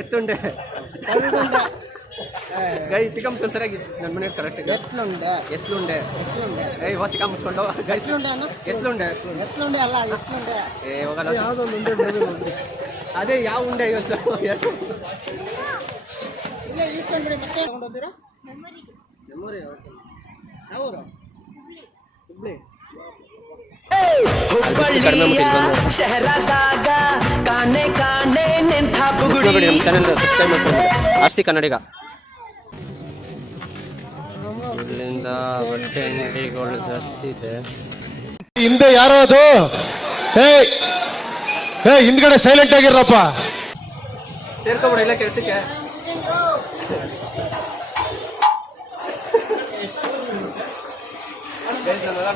ಎತ್ತುಂಡೆ ಗೈ ತಿಕ್ಕ ಮುಚ್ಕೊಂಡು ಸರಿಯಾಗಿ ನನ್ನ ಮನೆ ಕರೆಕ್ಟ್ ಎತ್ಲುಂಡೆ ಏ ತಿಕ್ಕ ಮುಚ್ಕೊಂಡು ಎತ್ಲುಂಡೆ ಏ ಹೋಗಲ್ಲ ಅದೇ ಯಾವ ಉಂಡೆ ಇವತ್ತು ನಮ್ಮ ಚಾನೆಲ್ ಸಬ್ಸ್ಕ್ರೈಬ್ ಮಾಡ್ಕೊಂಡು ಆರ್ಸಿ ಕನ್ನಡಿಗ ಇಲ್ಲಿಂದ ಬಟ್ಟೆ ಅಂಗಡಿಗಳು ಜಾಸ್ತಿ ಇದೆ. ಹಿಂದೆ ಯಾರೋ ಅದು ಹಿಂದ್ಗಡೆ ಸೈಲೆಂಟ್ ಆಗಿರಪ್ಪ. ಸೇರ್ಕೊಬಿಡ ಇಲ್ಲ ಕೆಲ್ಸಕ್ಕೆ.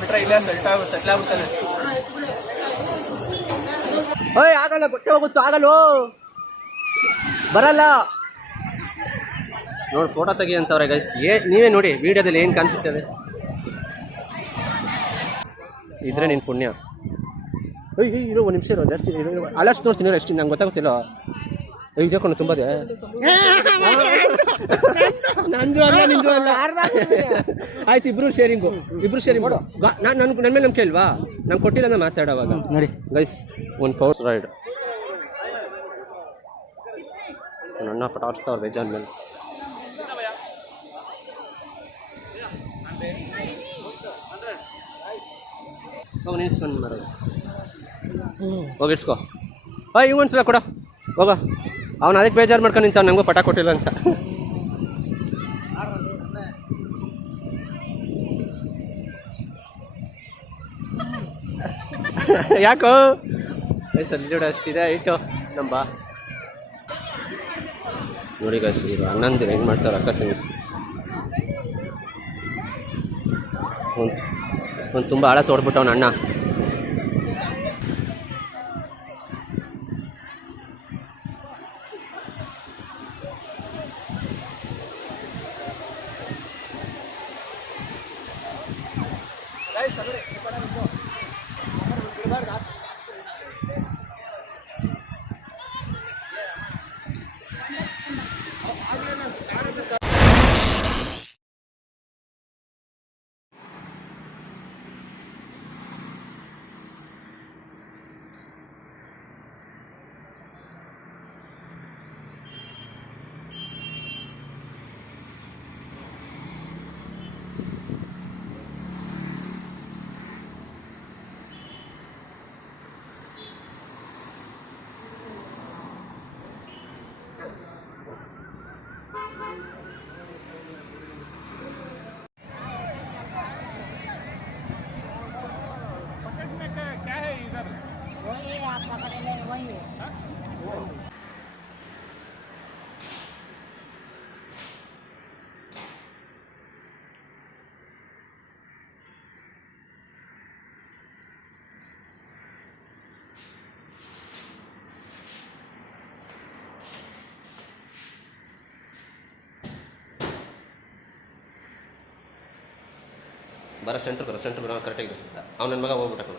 ಬಿಟ್ರೆ ಇಲ್ಲ ಸೆಟ್ಲ್ ಆಗ್ಬಿಡ್ತಾನೆ. ಆಗಲ್ಲ ಬಟ್ಟೆ ಹೋಗುತ್ತೋ ಆಗಲ್ಲ ಬರಲ್ಲ ನೋಡಿ ಫೋಟೋ ತೆಗಿ ಅಂತವ್ರೆ ಗೈಸ್. ನೀವೇ ನೋಡಿ ವಿಡಿಯೋದಲ್ಲಿ ಏನು ಕಾಣಿಸುತ್ತದೆ ಇದ್ರೆ ನಿನ್ನ ಪುಣ್ಯ. ಇರೋ ಒಂದು ನಿಮಿಷ ಇರೋ ಜಾಸ್ತಿ ಅಲರ್ಟ್ಸ್ ನೋಡ್ತೀನಿ ಎಷ್ಟು ನಂಗೆ ಗೊತ್ತಾಗುತ್ತಿಲ್ಲ. ಇದಕ್ಕೊಂಡು ತುಂಬದೆ ನಂದು ಅಲ್ಲ ನಿಂದು ಅಲ್ಲ ಆಯ್ತು ಇಬ್ರು ಶೇರಿಂಗ್ ಮಾಡು. ನನ್ನ ಮೇಲೆ ನಂಬಿಕೆ ಇಲ್ವಾ? ನಂಗೆ ಕೊಟ್ಟಿಲ್ಲ ನಾನು ಮಾತಾಡೋವಾಗ ನೋಡಿ ಗೈಸ್ ಒಂದು ಪವರ್ ರೈಡ್ ನನ್ನ ಪಟಾಡ್ಸ್ತಾವ್ರು ಬೇಜಾನ್ ಮೇಲೆ. ಹೋಗಿ ನಿಲ್ಸ್ಕೊಂಡು ಮಾಡೋದು ಹೋಗಿ ಇಡ್ಸ್ಕೊ. ಇವ್ ಒಂದ್ಸಲ ಕೊಡ ಹೋಗ. ಅವ್ನು ಅದಕ್ಕೆ ಬೇಜಾರು ಮಾಡ್ಕೊಂಡು ನಿಂತ ನನಗೂ ಪಟ ಕೊಟ್ಟಿಲ್ಲ ಅಂತ. ಯಾಕೋ ಸಲ್ಲಿಡ ಅಷ್ಟಿದೆ ಐಟು ನಂಬ ನೋಡಿ ಗಾಯ್ಸ್. ಇದು ಹನ್ನೊಂದು ಹೆಂಗೆ ಮಾಡ್ತಾರೆ ಅಕ್ಕ ತಂಗಿ. ಒಂದು ತುಂಬ ಆಳ ತೋಡ್ಬಿಟ್ಟವನ ಅಣ್ಣ. ಬರ ಸೆಂಟ್ರ್ ಬರೋ ಕರೆಕ್ಟಾಗಿ ಅವ್ನು ನನ್ನ ಮಗ ಹೋಗ್ಬಿಟ್ಟ.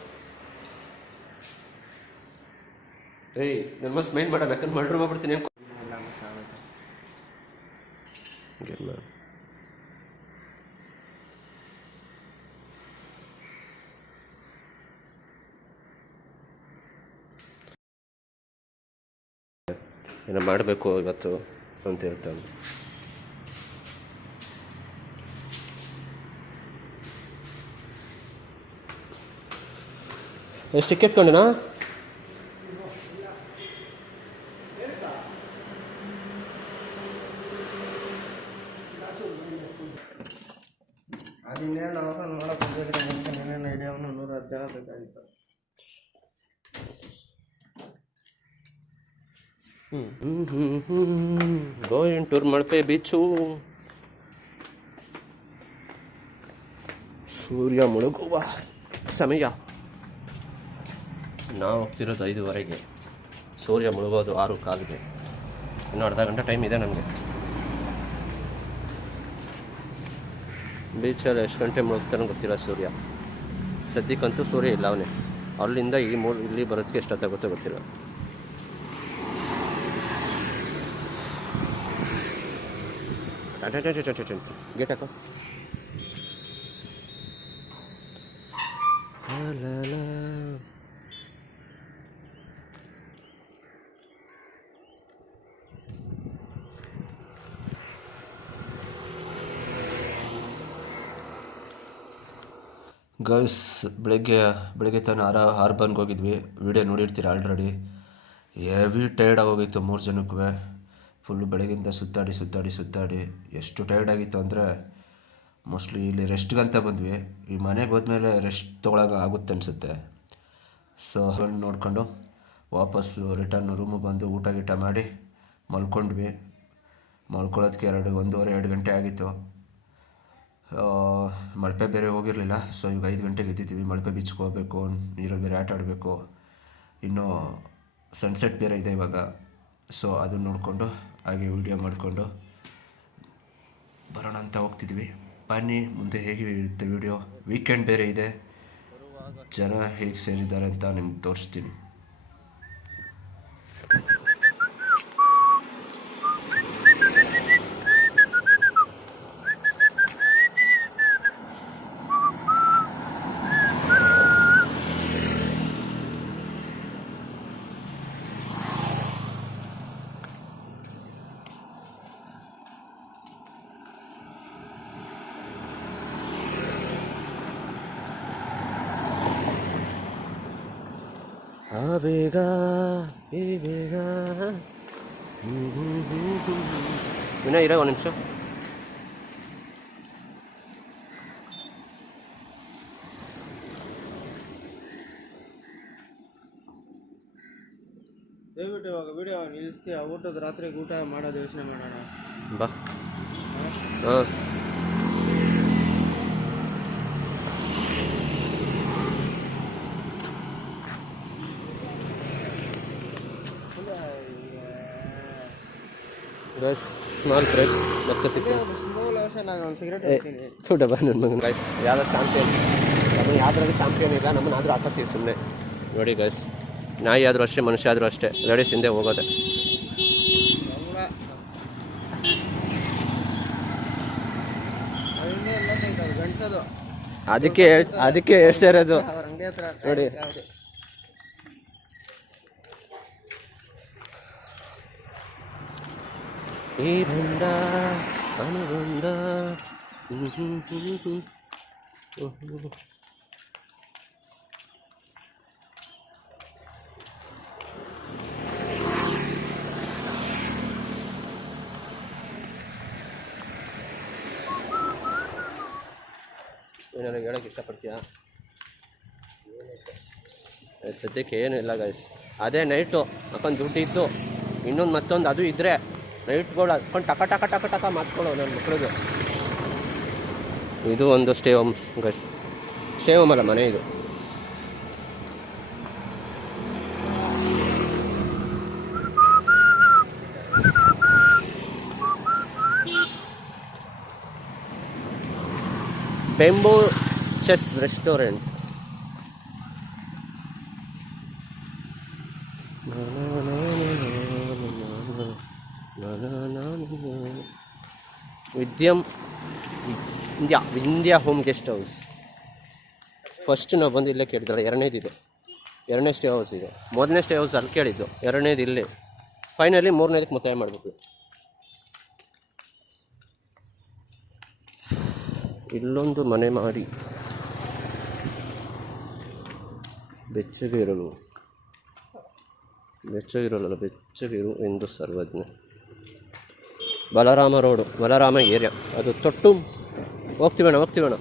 ಏಯ್ ನನ್ನ ಮಸ್ತ್ ಮೈಂಡ್ ಮಾಡ ಯಾಕಂದ್ರೆ ಮರ್ಡ್ರ್ ಮಾಡ್ಬಿಡ್ತೀನಿ ಏನೋ ಮಾಡಬೇಕು ಇವತ್ತು ಅಂತ ಹೇಳ್ತಾನೆ. ಎಷ್ಟು ಎತ್ಕೊಂಡೇನಾ? ಅದಿನ್ನೇನು ಅವಕಾಶ ಮಾಡಕ್ಕೆ ಹೋಗಿದ್ರೆ ಮುಂಚೆ ಏನೇನು ಐಡಿಯಾವನ್ನು 110 ಜನ ಬೇಕಾಗಿತ್ತು. Going tour Malpe beach. ಸೂರ್ಯ ಮುಳುಗುವ ಸಮಯ. ನಾವು ಹೋಗ್ತಿರೋದು 5:15. ಸೂರ್ಯ ಮುಳುಗೋದು 6:15. ಇನ್ನೂ ಅರ್ಧ ಗಂಟೆ ಟೈಮ್ ಇದೆ ನನಗೆ. ಬೀಚಲ್ಲಿ ಎಷ್ಟು ಗಂಟೆ ಮುಳುಗ್ತಾನೆ ಗೊತ್ತಿಲ್ಲ ಸೂರ್ಯ. ಸದ್ಯಕ್ಕಂತೂ ಸೂರ್ಯ ಇಲ್ಲ ಅವನೇ. ಅಲ್ಲಿಂದ ಇಲ್ಲಿ ಬರೋದಕ್ಕೆ ಎಷ್ಟೊತ್ತಾಗುತ್ತೋ ಗೊತ್ತಿಲ್ಲ. ಗೇಟ್ ಹಾಕೋ. ಗೈಸ್, ಬೆಳಗ್ಗೆ ತಾನು ಹಾರ್ಬನ್ಗೆ ಹೋಗಿದ್ವಿ. ವಿಡಿಯೋ ನೋಡಿರ್ತೀರ ಆಲ್ರೆಡಿ. ಹೆವಿ ಟೈರ್ಡ್ ಆಗೋಗಿತ್ತು 3 ಜನಕ್ಕೂ. ಫುಲ್ಲು ಬೆಳಗ್ಗಿಂದ ಸುತ್ತಾಡಿ ಎಷ್ಟು ಟೈರ್ಡ್ ಆಗಿತ್ತು ಅಂದರೆ ಮೋಸ್ಟ್ಲಿ ಇಲ್ಲಿ ರೆಸ್ಟ್ಗಂತ ಬಂದ್ವಿ. ಈ ಮನೆಗೆ ಹೋದ್ಮೇಲೆ ರೆಸ್ಟ್ ತೊಗೊಳಕ್ಕೆ ಆಗುತ್ತೆ ಅನಿಸುತ್ತೆ. ಸೊ ನೋಡಿಕೊಂಡು ವಾಪಸ್ಸು ರಿಟರ್ನ್ ರೂಮಿಗೆ ಬಂದು ಊಟ ಗೀಟ ಮಾಡಿ ಮಲ್ಕೊಂಡ್ವಿ. ಮಲ್ಕೊಳ್ಳೋದಕ್ಕೆ 1:30-2 ಗಂಟೆ ಆಗಿತ್ತು. ಮಲ್ಪೆ ಬೇರೆ ಹೋಗಿರಲಿಲ್ಲ. ಸೊ ಈಗ 5 ಗಂಟೆಗೆ ಎದ್ದಿದ್ದೀವಿ. ಮಲ್ಪೆ ಬೀಚ್ಗೆ ಹೋಗಬೇಕು, ನೀರಲ್ಲಿ ಬೇರೆ ಆಟ ಆಡಬೇಕು. ಇನ್ನೂ ಸನ್ಸೆಟ್ ಬೇರೆ ಇದೆ ಇವಾಗ. ಸೊ ಅದನ್ನು ನೋಡಿಕೊಂಡು ಹಾಗೆ ವಿಡಿಯೋ ಮಾಡಿಕೊಂಡು ಬರೋಣ ಅಂತ ಹೋಗ್ತಿದ್ವಿ. ಬನ್ನಿ ಮುಂದೆ ಹೇಗೆ ಇರುತ್ತೆ ವಿಡಿಯೋ. ವೀಕೆಂಡ್ ಬೇರೆ ಇದೆ, ಜನ ಹೇಗೆ ಸೇರಿದ್ದಾರೆ ಅಂತ ನಿಮ್ಗೆ ತೋರಿಸ್ತೀನಿ. ಬೇಗ ವಿನಯ್ ಇರೋ 1 ನಿಮಿಷ. ದಯವಿಟ್ಟು ಇವಾಗ ವಿಡಿಯೋ ನಿಲ್ಲಿಸ್ತೀಯ. ಊಟದ ರಾತ್ರಿಗೆ ಊಟ ಮಾಡೋದು ಯೋಚನೆ ಮಾಡೋಣ ಬಾ. ಹಾಂ, ಬಸ್ ಸ್ಮಾಲ್ ಬ್ರೇಕ್ ಮತ್ತೆ ಸಿಗ್ತೀನಿ. ಡಬ್ಬ ನನ್ನ ಮಗನ ಗೈಸ್. ಯಾವ್ದು ಚಾಂಪಿಯನ್ ನಮ್ಮನ್ನು ಯಾವ್ದ್ರಾಗ ಚಾಂಪಿಯನ್ ಇಲ್ಲ. ನಮ್ಮನ್ನು ಆದರೂ ಹಾಕೋತೀವಿ ಸುಮ್ಮನೆ. ನೋಡಿ ಗೈಸ್, ನಾಯಿ ಆದರೂ ಅಷ್ಟೇ, ಮನುಷ್ಯ ಆದರೂ ಅಷ್ಟೇ, ಲೇಡೀಸ್ ಹಿಂದೆ ಹೋಗೋದೆ. ಅದಕ್ಕೆ ಎಷ್ಟೇ ಇರೋದು ನೋಡಿ. ಈ ಬಂದ ಅನುಬಂಧ ಏನಾರು ಹೇಳೋಕ್ಕೆ ಇಷ್ಟಪಡ್ತೀಯಾ? ಸದ್ಯಕ್ಕೆ ಏನೂ ಇಲ್ಲ ಗೈಸ್. ಅದೇ ನೈಟು ಹಾಕೊಂಡು ದುಡ್ಡಿದ್ದು ಇನ್ನೊಂದು ಮತ್ತೊಂದು ಅದು ಇದ್ದರೆ ನೈಟ್ಗಳು ಹಾಕೊಂಡು ಟಕ ಮಾಡ್ಕೊಳ್ಳೋ ನನ್ನ ಮಕ್ಕಳಿಗೆ. ಇದು ಒಂದು stay homes guys. Stay home ಅಲ್ಲ, ಮನೆ ಇದು. Bamboo chess restaurant. Vindhya home guest house. First ನಾವು ಬಂದು ಇಲ್ಲೇ ಕೇಳಿದ್ರಲ್ಲ, ಎರಡನೇದಿದೆ. 2ನೇ ಸ್ಟೇ ಹೌಸ್ ಇದೆ. 1ನೇ ಸ್ಟೇ ಹೌಸ್ ಅಲ್ಲಿ ಕೇಳಿದ್ದು, 2ನೇದು ಇಲ್ಲಿ. ಫೈನಲಿ 3ನೇದಕ್ಕೆ ಮುತ್ತಾಯ ಮಾಡಬೇಕು. ಇಲ್ಲೊಂದು ಮನೆ ಮಾಡಿ ಬೆಚ್ಚಗಿರಲು ಎಂದು ಸರ್ವಜ್ಞ. Balarama road, Balarama area. ಅದು ತೊಟ್ಟು ಹೋಗ್ತೀವಣ್ಣ.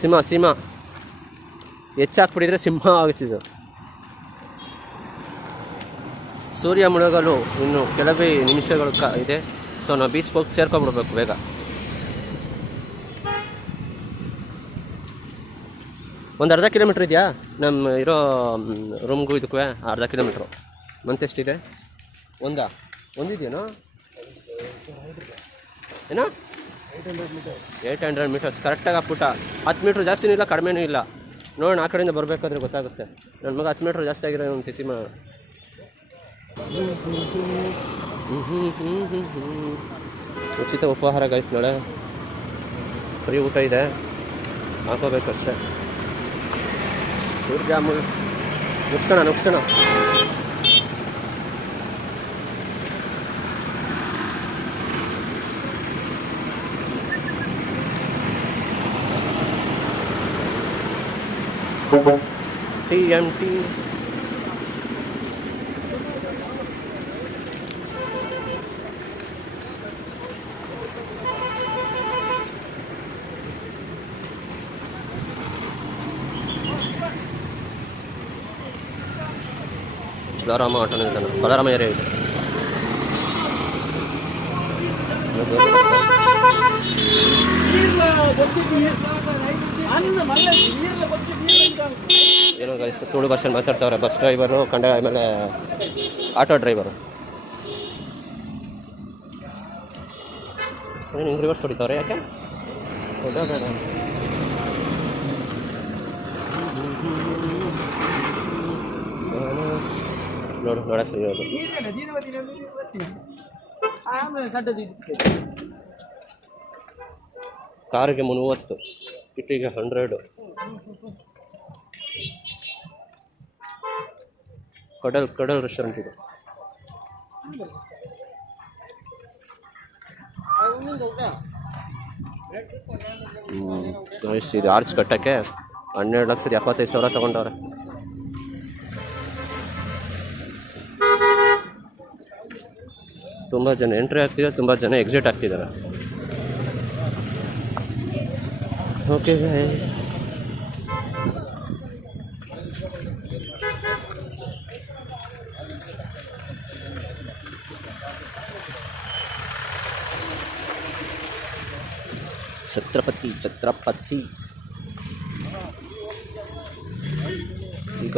ಸಿಂಹ ಹೆಚ್ಚಾಕ್ಬಿಟ್ಟಿದ್ರೆ ಸಿಂಹ ಆಗುತ್ತಿದ್ದು. ಸೂರ್ಯ ಮುಳುಗಲು ಇನ್ನು ಕೆಲವೇ ನಿಮಿಷಗಳು ಇದೆ. ಸೊ ನಾವು ಬೀಚ್ಗೆ ಹೋಗಿ ಸೇರ್ಕೊಂಡ್ಬಿಡ್ಬೇಕು ಬೇಗ. ಒಂದು ಅರ್ಧ ಕಿಲೋಮೀಟ್ರ್ ಇದೆಯಾ ನಮ್ಮ ಇರೋ ರೂಮ್ಗೂ ಇದಕ್ಕೂ? ಅರ್ಧ ಕಿಲೋಮೀಟ್ರು. ಮಂತೆಷ್ಟಿದೆ? ಒಂದಿದೆಯೇನೋ? ಏನೋ 800 ಮೀಟರ್ಸ್ ಕರೆಕ್ಟಾಗಿ ಹಾಕ್ಬಿಟ್ಟ. 10 ಮೀಟ್ರ್ ಜಾಸ್ತಿನೂ ಇಲ್ಲ, ಕಡಿಮೆನೂ ಇಲ್ಲ. ನೋಡೋಣ, ಆ ಕಡೆಯಿಂದ ಬರಬೇಕಾದ್ರೆ ಗೊತ್ತಾಗುತ್ತೆ. ನನ್ನ ಮಗ 10 ಮೀಟ್ರ್ ಜಾಸ್ತಿ ಆಗಿರೋ ಒಂದು ತಿಥಿ ಉಚಿತ ಉಪಹಾರ ಗೈಸ್, ನಾಳೆ ಫ್ರೀ ಊಟ ಇದೆ, ಹಾಕೋಬೇಕಷ್ಟೇ. ಸೂರ್ಯ ನುಗ್ಸೋಣ. TMT ಬಲರಾಮ ಆಟೋ ನಿಲ್ದಾಣ, ಬಲರಾಮ ಏರಿಯಾ ಇದೆ. ಏನೋ ಗೈಸ್ ತುಳು ಭಾಷೆ ಮಾತಾಡ್ತಾವ್ರೆ ಬಸ್ ಡ್ರೈವರು, ಆಮೇಲೆ ಆಟೋ ಡ್ರೈವರು. ಹಿಂಗೆ ರಿವರ್ಸ್ ಹೊಡಿತಾವ್ರೆ ಯಾಕೆ? ಹೌದಾ ಬೇಡ. ನೋಡಕ್ಕೆ ಫ್ರೀ ಹೋದು. ಕಾರಿಗೆ 30, ಕಿಟ್ಟಿಗೆ 100. ಕಡಲ್ ರೆಸ್ಟೋರೆಂಟ್ ಇದೆ. ಇದು ಆರ್ಚ್ ಕಟ್ಟಕ್ಕೆ 12,75,000 ತಗೊಂಡವ್ರೆ. ತುಂಬ ಜನ ಎಂಟ್ರಿ ಆಗ್ತಿದ್ದಾರೆ, ತುಂಬ ಜನ ಎಕ್ಸಿಟ್ ಆಗ್ತಿದ್ದಾರೆ. ಓಕೆ ಛತ್ರಪತಿ ಈಗ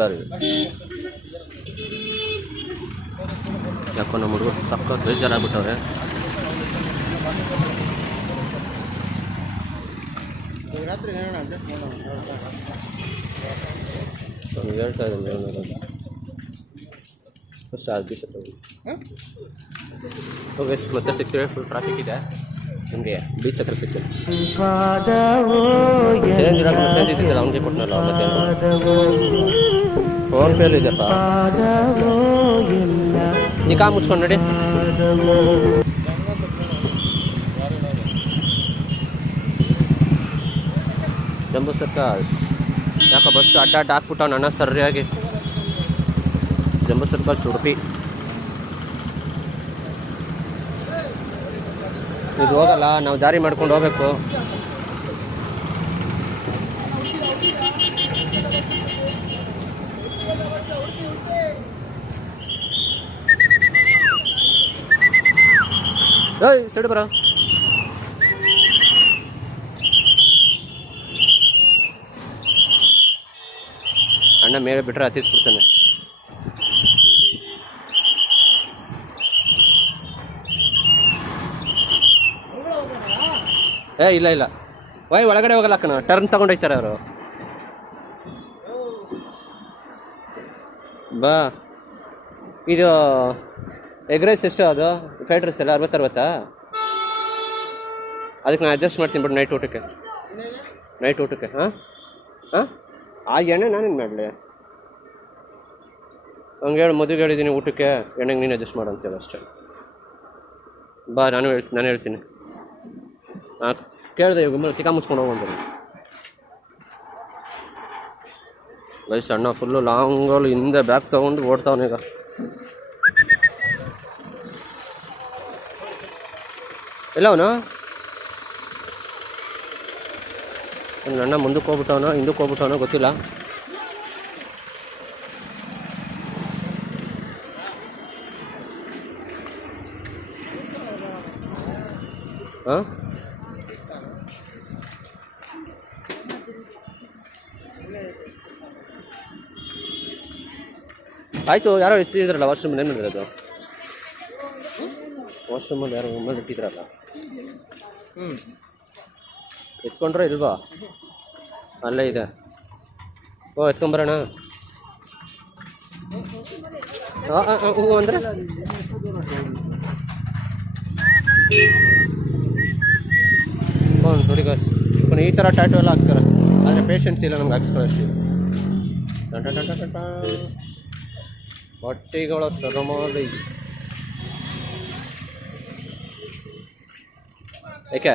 ಯಾಕೋ ನಮ್ಮ ಹುಡುಗರು ತಕ್ಕ ಬೇಜಾರಾಗ್ಬಿಟ್ಟವ್ರೆ. ನಾನು ಹೇಳ್ತಾ ಇದ್ದೀನಿ ಓಕೆ, ಮತ್ತೆ ಸಿಗ್ತೀವಿ. ಫುಲ್ ಟ್ರಾಫಿಕ್ ಇದೆ, ನಿಮಗೆ ಬೀಚ್ ಹತ್ರ ಸಿಗ್ತೀವಿ. ಮೆಸೇಜ್ ಇದ್ದಿದ್ದಲ್ಲ ಅವನಿಗೆ ಕೊಟ್ಟನಲ್ಲ, ಮತ್ತೆ ಫೋನ್ ಪೇಲಿ ಇದೆಪ್ಪ. ನಿಕಾ ಮುಚ್ಕೊಂಡು ನೋಡಿ. ಜಂಬೂ ಸರ್ಕಸ್ ಯಾಕೋ ಬಸ್ ಅಡ್ಡ ಹಾಕ್ಬಿಟ್ಟ ನನ್ನ ಸರಿಯಾಗಿ. ಜಂಬೂ ಸರ್ಕಸ್ ಉಡುಪಿ ಇದು ಹೋಗಲ್ಲ, ನಾವು ದಾರಿ ಮಾಡ್ಕೊಂಡು ಹೋಗ್ಬೇಕು. ಏಯ್ ಸೈಡ್ ಬರ. ಅಣ್ಣ ಮೇಲೆ ಬಿಟ್ರೆ ಹತ್ತಿಸ್ಬಿಡ್ತಾನೆ. ಇಲ್ಲ ಒಳಗಡೆ ಹೋಗಲ್ಲ ಕಣ, ಟರ್ನ್ ತಗೊಂಡೋಯ್ತಾರೆ ಅವರು. ಬಾ, ಇದು ಎಗ್ ರೈಸ್ ಎಷ್ಟು ಅದು? ಫ್ರೈಡ್ ರೈಸ್ ಎಲ್ಲ 60-60? ಅದಕ್ಕೆ ನಾನು ಅಡ್ಜಸ್ಟ್ ಮಾಡ್ತೀನಿ ಬಿಡು ನೈಟ್ ಊಟಕ್ಕೆ. ಹಾಂ ಆ ಎಣ್ಣೆ ನಾನೇನು ಮಾಡಲಿ? ಹಂಗೆ ಹೇಳಿ ಮದುವೆಗೆ ಹೇಳಿದ್ದೀನಿ ಊಟಕ್ಕೆ, ಎಣ್ಣೆಗೆ ನೀನು ಅಡ್ಜಸ್ಟ್ ಮಾಡು ಅಂತೇಳಿ ಅಷ್ಟೇ. ಬಾ, ನಾನು ಹೇಳ್ತೀನಿ. ಕೇಳಿದೆ ಇವಾಗ ತಿಕ್ಕ ಮುಚ್ಕೊಂಡು ಹೋಗಂತ. ಗೈಸ್ ಅಣ್ಣ ಫುಲ್ಲು ಲಾಂಗಲ್ಲಿ ಹಿಂದೆ ಬ್ಯಾಗ್ ತೊಗೊಂಡು ಓಡ್ತಾವನೀಗ. ಎಲ್ಲ ಅವನು ಅಣ್ಣ ಮುಂದಕ್ಕೆ ಹೋಗ್ಬಿಟ್ಟವನ ಹಿಂದಕ್ಕೆ ಹೋಗ್ಬಿಟ್ಟವನ ಗೊತ್ತಿಲ್ಲ. ಹಾಂ ಆಯಿತು. ಯಾರೋ ಎತ್ತಿದ್ರಲ್ಲ ವಾಶ್ರೂಮಲ್ಲಿ, ಏನು ಮಾಡಿರೋದು? ವಾಶ್ರೂಮಲ್ಲಿ ಯಾರೋ ಒಮ್ಮೆ ಇಟ್ಟಿದ್ರಲ್ಲ, ಎತ್ಕೊಂಡ್ರೆ ಇಲ್ವಾ? ಅಲ್ಲೇ ಇದೆ. ಎತ್ಕೊಂಬರೋಣ. ಹ್ಞೂ ಅಂದರೆ ನೋಡಿ ಗಾಯ್ಸ್, ಈ ಥರ ಟ್ಯಾಟು ಎಲ್ಲ ಹಾಕ್ತಾರೆ, ಆದರೆ ಪೇಷನ್ಸ್ ಇಲ್ಲ ನಮ್ಗೆ ಹಾಕ್ಸ್ಕೊಳ್ಳೋ ಅಷ್ಟೇ. ಹೊಟ್ಟೆಗಳ ಸರಮಾದ ಏಕೆ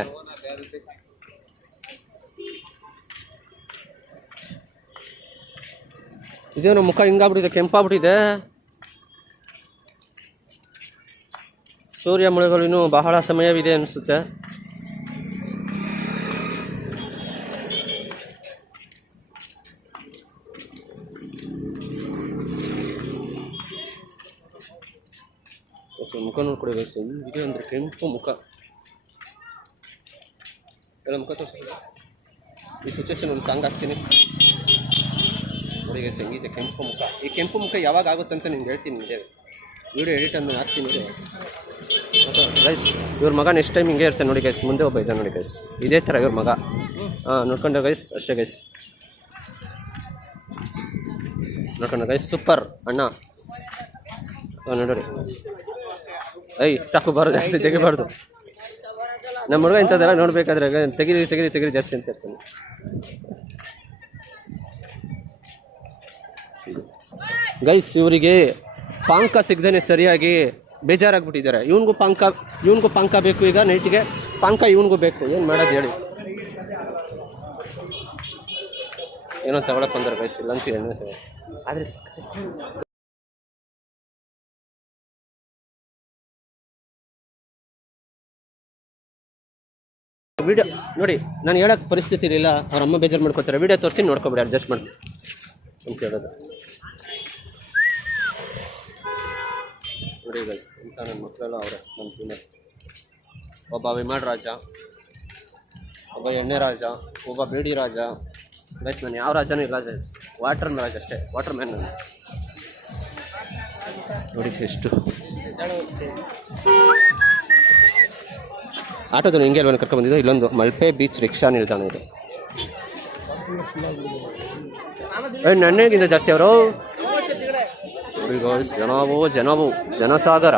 ಇದೇನು ಮುಖ ಹಿಂಗಾಗ್ಬಿಟ್ಟಿದೆ, ಕೆಂಪಾಗ್ಬಿಟ್ಟಿದೆ. ಸೂರ್ಯ ಮುಳುಗಲು ಇನ್ನೂ ಬಹಳ ಸಮಯವಿದೆ ಅನಿಸುತ್ತೆ. ಮುಖ ನೋಡ್ಕೊಡಿ ಗೈಸ್, ಹೆಂಗಿದೆ ಅಂದರೆ ಕೆಂಪು ಮುಖ. ಎಲ್ಲ ಮುಖ ತೋರಿಸ್ತೀನಿ. ಈ ಸಿಚುವೇಶನ್ ಒಂದು ಸಾಂಗ್ ಹಾಕ್ತೀನಿ ನೋಡಿ ಗೈಸ್, ಹೆಂಗಿದೆ ಕೆಂಪು ಮುಖ. ಈ ಕೆಂಪು ಮುಖ ಯಾವಾಗ ಆಗುತ್ತೆ ಅಂತ ನಿಮ್ಗೆ ಹೇಳ್ತೀನಿ, ನಿಮಗೆ ವಿಡಿಯೋ ಎಡಿಟ್ ಅಂದ್ಮೇಲೆ ಹಾಕ್ತೀನಿ ಗೈಸ್. ಇವ್ರ ಮಗ ನೆಕ್ಸ್ಟ್ ಟೈಮ್ ಹಿಂಗೆ ಇರ್ತಾನೆ ನೋಡಿ ಗೈಸ್. ಮುಂದೆ ಒಬ್ಬ ಇದ್ದಾನೆ ನೋಡಿ ಗೈಸ್, ಇದೇ ಥರ ಇವ್ರ ಮಗ. ನೋಡ್ಕೊಂಡೆ ಗೈಸ್, ಅಷ್ಟೇ ಗೈಸ್, ನೋಡ್ಕೊಂಡೆ ಗೈಸ್. ಸೂಪರ್ ಅಣ್ಣ ನೋಡಿ. ಸಾಕು ಬಾರೋ, ಜಾಸ್ತಿ ತೆಗಿಬಾರ್ದು. ನಮ್ಮ ಹುಡುಗ ಇಂಥದ್ದೆಲ್ಲ ನೋಡ್ಬೇಕಾದ್ರೆ ತೆಗಿರಿ ಜಾಸ್ತಿ ಅಂತ ಇರ್ತಾನೆ. ಗೈಸ್, ಇವರಿಗೆ ಪಾಂಕ ಸಿಗದೇನೆ ಸರಿಯಾಗಿ ಬೇಜಾರಾಗ್ಬಿಟ್ಟಿದ್ದಾರೆ. ಇವನಿಗೂ ಪಾಂಕ ಬೇಕು. ಈಗ ನೈಟಿಗೆ ಪಾಂಕ ಇವನಿಗೂ ಬೇಕು. ಏನು ಮಾಡೋದು ಹೇಳಿ? ಏನೋ ತಗೊಳಕ್ಕೆ ಬಂದರೆ ಗೈಸ್, ಇಲ್ಲಂತೂ ಏನು ಆದರೆ ವಿಡಿಯೋ ನೋಡಿ, ನಾನು ಹೇಳೋಕ್ಕೆ ಪರಿಸ್ಥಿತಿ ಇರಲಿಲ್ಲ. ಅವ್ರ ಅಮ್ಮ ಬೇಜಾರು ಮಾಡ್ಕೊತಾರೆ. ವಿಡಿಯೋ ತೋರಿಸಿ ನೋಡ್ಕೊಬಿಡಿ, ಅಡ್ಜಸ್ಟ್ ಮಾಡಿ ಅಂತ ಹೇಳೋದು. ನೋಡಿ ಗೈಸ್, ಇಂಥ ನನ್ನ ಮಕ್ಕಳೆಲ್ಲ ಅವರೇ ನನ್ನ ಜೀವನ. ಒಬ್ಬ ವಿಮಾನ ರಾಜ, ಒಬ್ಬ ಎಣ್ಣೆ ರಾಜ, ಒಬ್ಬ ಬೇಡಿ ರಾಜ. ಗೈಸ್, ನಾನು ಯಾವ ರಾಜನೂ ಇಲ್ಲ ಗೈಸ್, ವಾಟರ್ ರಾಜ ಅಷ್ಟೇ, ವಾಟರ್ ಮ್ಯಾನ್ ನಾನು. ನೋಡಿ ಎಷ್ಟು ಆಟೋದನ್ನು ಹಿಂಗೆ ಅಲ್ವನ್ನ ಕರ್ಕೊಂಡ್ಬಂದಿದ್ದು. ಇಲ್ಲೊಂದು ಮಲ್ಪೆ ಬೀಚ್ ರಿಕ್ಷಾ ನಿಲ್ದಾಣ ಇದೆ. ನನ್ನೆಗಿಂತ ಜಾಸ್ತಿ ಅವರು ಜನಸಾಗರ.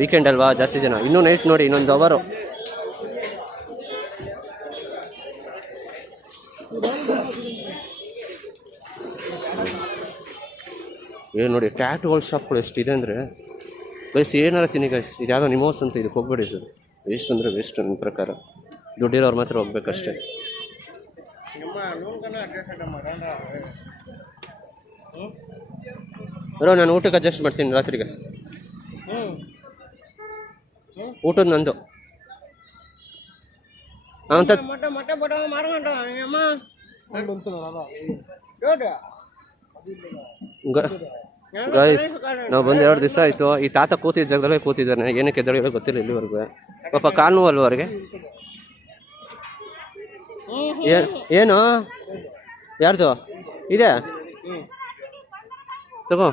ವೀಕೆಂಡ್ ಅಲ್ವಾ, ಜಾಸ್ತಿ ಜನ. ಇನ್ನೂ ನೈಟ್ ನೋಡಿ, ಇನ್ನೊಂದು ಅವರು. ಏನು ನೋಡಿ, ಟ್ಯಾಟುಗಳ ಶಾಪ್ಗಳು ಎಷ್ಟಿದೆ ಅಂದರೆ ಗೈಸ್, ಏನಾರ ತಿನ್ನಿ ಗೈಸ್. ಇದು ಯಾವುದೋ ನಿಮೋಸ್ ಅಂತ, ಇದಕ್ಕೆ ಹೋಗ್ಬೇಡಿ ಸರ್. ವೇಸ್ಟ್ ಅಂದರೆ ವೇಸ್ಟ್ ನನ್ನ ಪ್ರಕಾರ. ದುಡ್ಡಿರೋರು ಮಾತ್ರ ಹೋಗ್ಬೇಕಷ್ಟೇ. ಬರೋ, ನಾನು ಊಟಕ್ಕೆ ಅಡ್ಜಸ್ಟ್ ಮಾಡ್ತೀನಿ ರಾತ್ರಿಗೆ. ಊಟದ ನಂದು ಅಂತ ಗೈಸ್. ನಾವು ಬಂದು 2 ದಿವಸ ಆಯಿತು. ಈ ತಾತ ಕೂತಿದ್ದ ಜಾಗದಲ್ಲೇ ಕೂತಿದ್ದಾನೆ. ಏನಕ್ಕೆ ಎದ್ದೇಳಿ ಹೇಳೋ ಗೊತ್ತಿಲ್ಲ ಇಲ್ಲಿವರೆಗೂ. ಪಾಪ ಕಾಲು ಅಲ್ವ ಅವ್ರಿಗೆ. ಏನು ಯಾರ್ದು ಇದೆ ತಗೋ.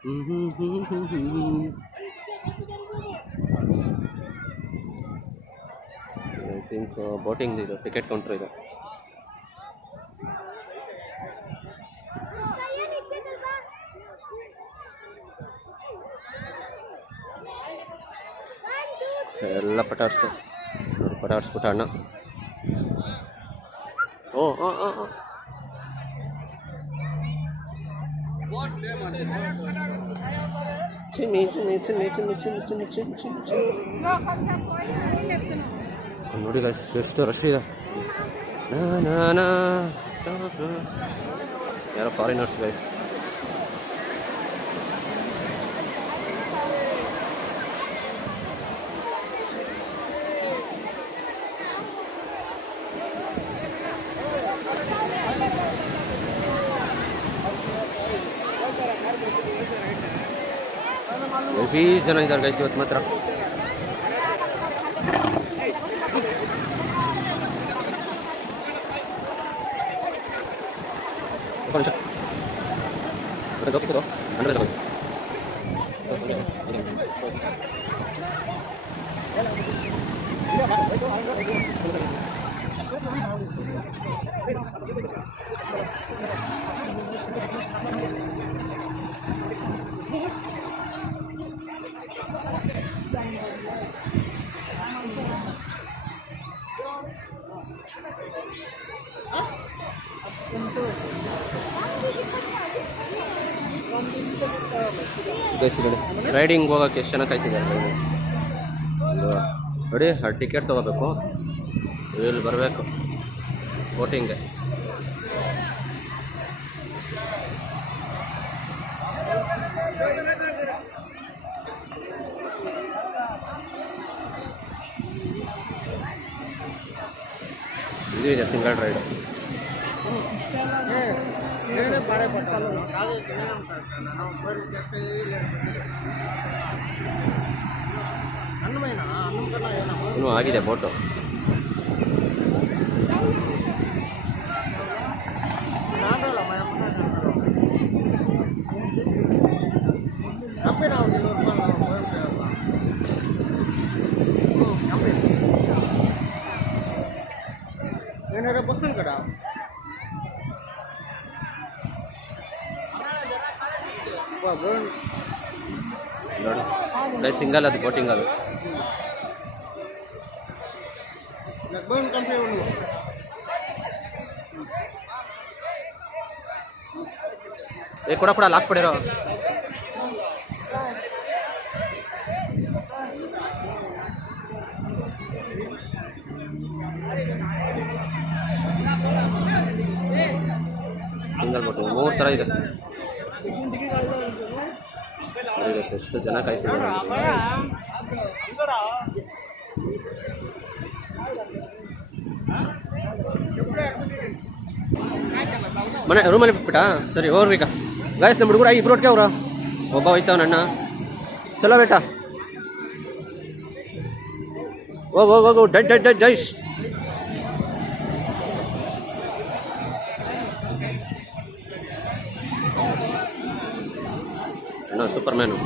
ಐ ಥಿಂಕ್ ಬೋಟಿಂಗ್ ಇದು ಟಿಕೆಟ್ ಕೌಂಟ್ರ್ ಇದು. ಎಲ್ಲ ಪಟ ಆಡಿಸ್ತಾರೆ, ಪಟ ಆಡಿಸ್ಬಿಟ್ಟ ಅಣ್ಣ. ಓ ಚಿನ್ನಿ ಚಿನ್ನಿ ಚಿನ್ನಿ ಚಿನ್ನಿ ಚಿನ್ನಿ ಚಿನ್ನಿ ಚಿನ್ನಿ ಚಿನ್ನಿ ಚಿನ್ನಿ. ನೋಡಿ ಗೈಸ್ ಎಷ್ಟು ರಶ್ ಇದೆ. ಯಾರೋ ಫಾರಿನರ್ಸ್ ಗೈಸ್. ಹೆವಿ ಜನ ಇದ್ದಾರೆ ಗೈಸ್ ಇವತ್ತು ಮಾತ್ರ. ಬೇಸಿಗೆ ರೈಡಿಂಗ್ ಹೋಗೋಕ್ಕೆ ಎಷ್ಟು ಜನ ಕಾಯ್ತಿದ್ದಾರೆ ನೋಡಿ. ಟಿಕೆಟ್ ತೊಗೋಬೇಕು, ಇಲ್ಲಿ ಬರಬೇಕು ಬೋಟಿಂಗ್ಗೆ. ಇದು ಇದೆ ಸಿಂಗಲ್ ರೈಡು. ಇನ್ನೂ ಆಗಿದೆ ಬೋಟು. ಏನಾರ ಬಸ್ಸನ್ ಕಡ ನೋಡಿ ಸಿಂಗಲ್ ಅದು ಬೋಟಿಂಗ್ ಅದು. ಕೂಡ ಲಾಕ್ ಪಡಿರೋ. ಸಿಂಗಲ್ ಬೋಟಿಂಗ್ 3 ಥರ ಇದೆ. ಎಷ್ಟು ಜನ ಕಾಯ್ತಿದ್ದಾರೆ. ಮನೆ ರೂಮಲ್ಲಿ ಬಿಟ್ಬಿಟ್ಟಾ? ಸರಿ ಹೋಗ್ಬೇಕ ಗಾಯಸ್. ನಮ್ಮ ಹುಡುಗರು ಇಬ್ರು ಒಟ್ಟಿಗೆ ಅವ್ರ ಒಬ್ಬ ಹೋಯ್ತಾವ ನನ್ನ. ಚಲೋ ಬೇಟ ಹೋಗು ಡಡ್ ಜೈಶ್. ಅಣ್ಣ ಸೂಪರ್ ಮ್ಯಾನು.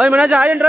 ಓಯ್ ಮನಾಜ ಆಯನ್ರ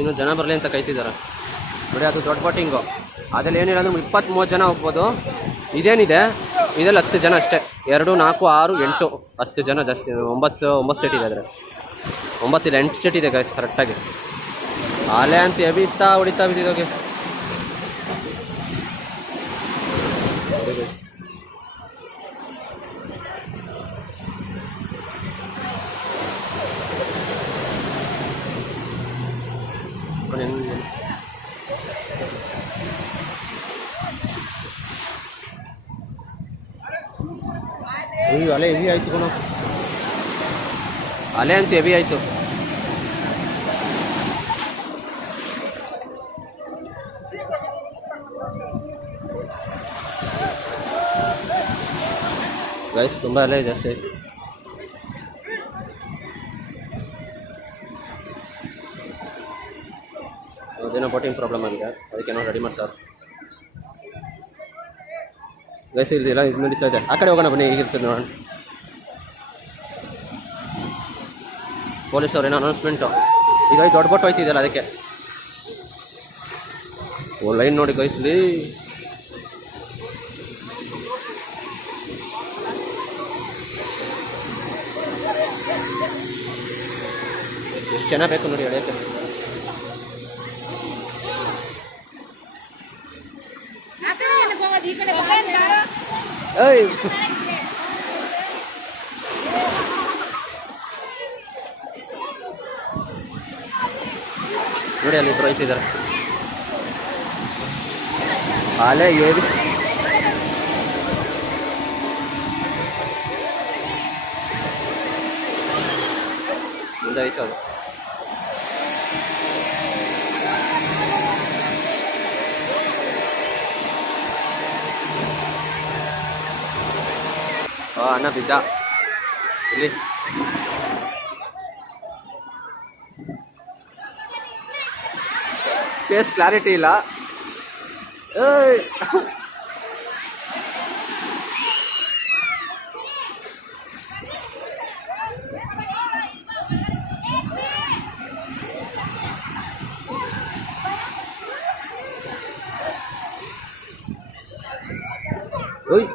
ಇನ್ನೂ ಜನ ಬರಲಿ ಅಂತ ಕಾಯ್ತಿದ್ದಾರೆ ನೋಡಿ. ಅದು ದೊಡ್ಡ ಬೋಟಿಂಗು, ಅದ್ರಲ್ಲಿ ಏನಿಲ್ಲ ಅಂದ್ರೆ 20-30 ಜನ ಹೋಗ್ಬೋದು. ಇದೇನಿದೆ ಇದರಲ್ಲಿ 10 ಜನ ಅಷ್ಟೇ. 2, 4, 6, 8, 10 ಜನ ಜಾಸ್ತಿ. 9 ಸೀಟ್ ಇದೆ. ಆದರೆ 9 ಇಲ್ಲ 8 ಸೀಟ್ ಇದೆ ಗಾಯ್ಸ್ ಕರೆಕ್ಟಾಗಿ. ಅಲೆ ಅಂತ ಎಬಿತ್ತಾ ಹೊಡಿತಾ ಬಿದ್ದಿದ್ದೋಗಿ. ಅಯ್ಯೋ ಅಲೆ ಹೆವಿ ಆಯಿತು ಕಣೋ, ಅಲೆ ಅಂತೂ ಹೆವಿ ಆಯಿತು. ಗೈಸ್ ತುಂಬ ಅಲೆ ಜಾಸ್ತಿ ಆಯಿತು. ಅದೇನೋ ಬೋಟಿಂಗ್ ಪ್ರಾಬ್ಲಮ್ ಆಗಿದೆ, ಅದಕ್ಕೇನೋ ರೆಡಿ ಮಾಡ್ತಾರೆ ಗೈಸ್. ಇಲ್ಲ ಇದು ನಡೀತಾ ಇದೆ. ಆ ಕಡೆ ಹೋಗೋಣ ಬನ್ನಿ, ಈಗಿರ್ತದೆ ನೋಡೋಣ. ಪೊಲೀಸ್ ಅವ್ರೇನೋ ಅನೌನ್ಸ್ಮೆಂಟು ಈಗ ದೊಡ್ಡ ಬೋಟ್ ಹೋಯ್ತಿದೆಯಲ್ಲ ಅದಕ್ಕೆ. ಓ ಲೈನ್ ನೋಡಿ ಗೈಸ್ಲಿ, ಎಷ್ಟು ಜನ ಬೇಕು ನೋಡಿ ಎಳೆಯಕ್ಕೆ. ಏಯ್ ನೋಡಿ ಅಲ್ಲಿ ಇಬ್ಬರು ಹೋಯ್ತಿದ್ದಾರೆ. ಅಲೆ ಏರಿ ಮುಂದೆ ಆಯ್ತು ಅದು. ಅಣ್ಣ ಬಿದ್ದ ಇಲ್ಲಿ. ಫೇಸ್ ಕ್ಲಾರಿಟಿ ಇಲ್ಲ. ಏಯ್ ಓಯ್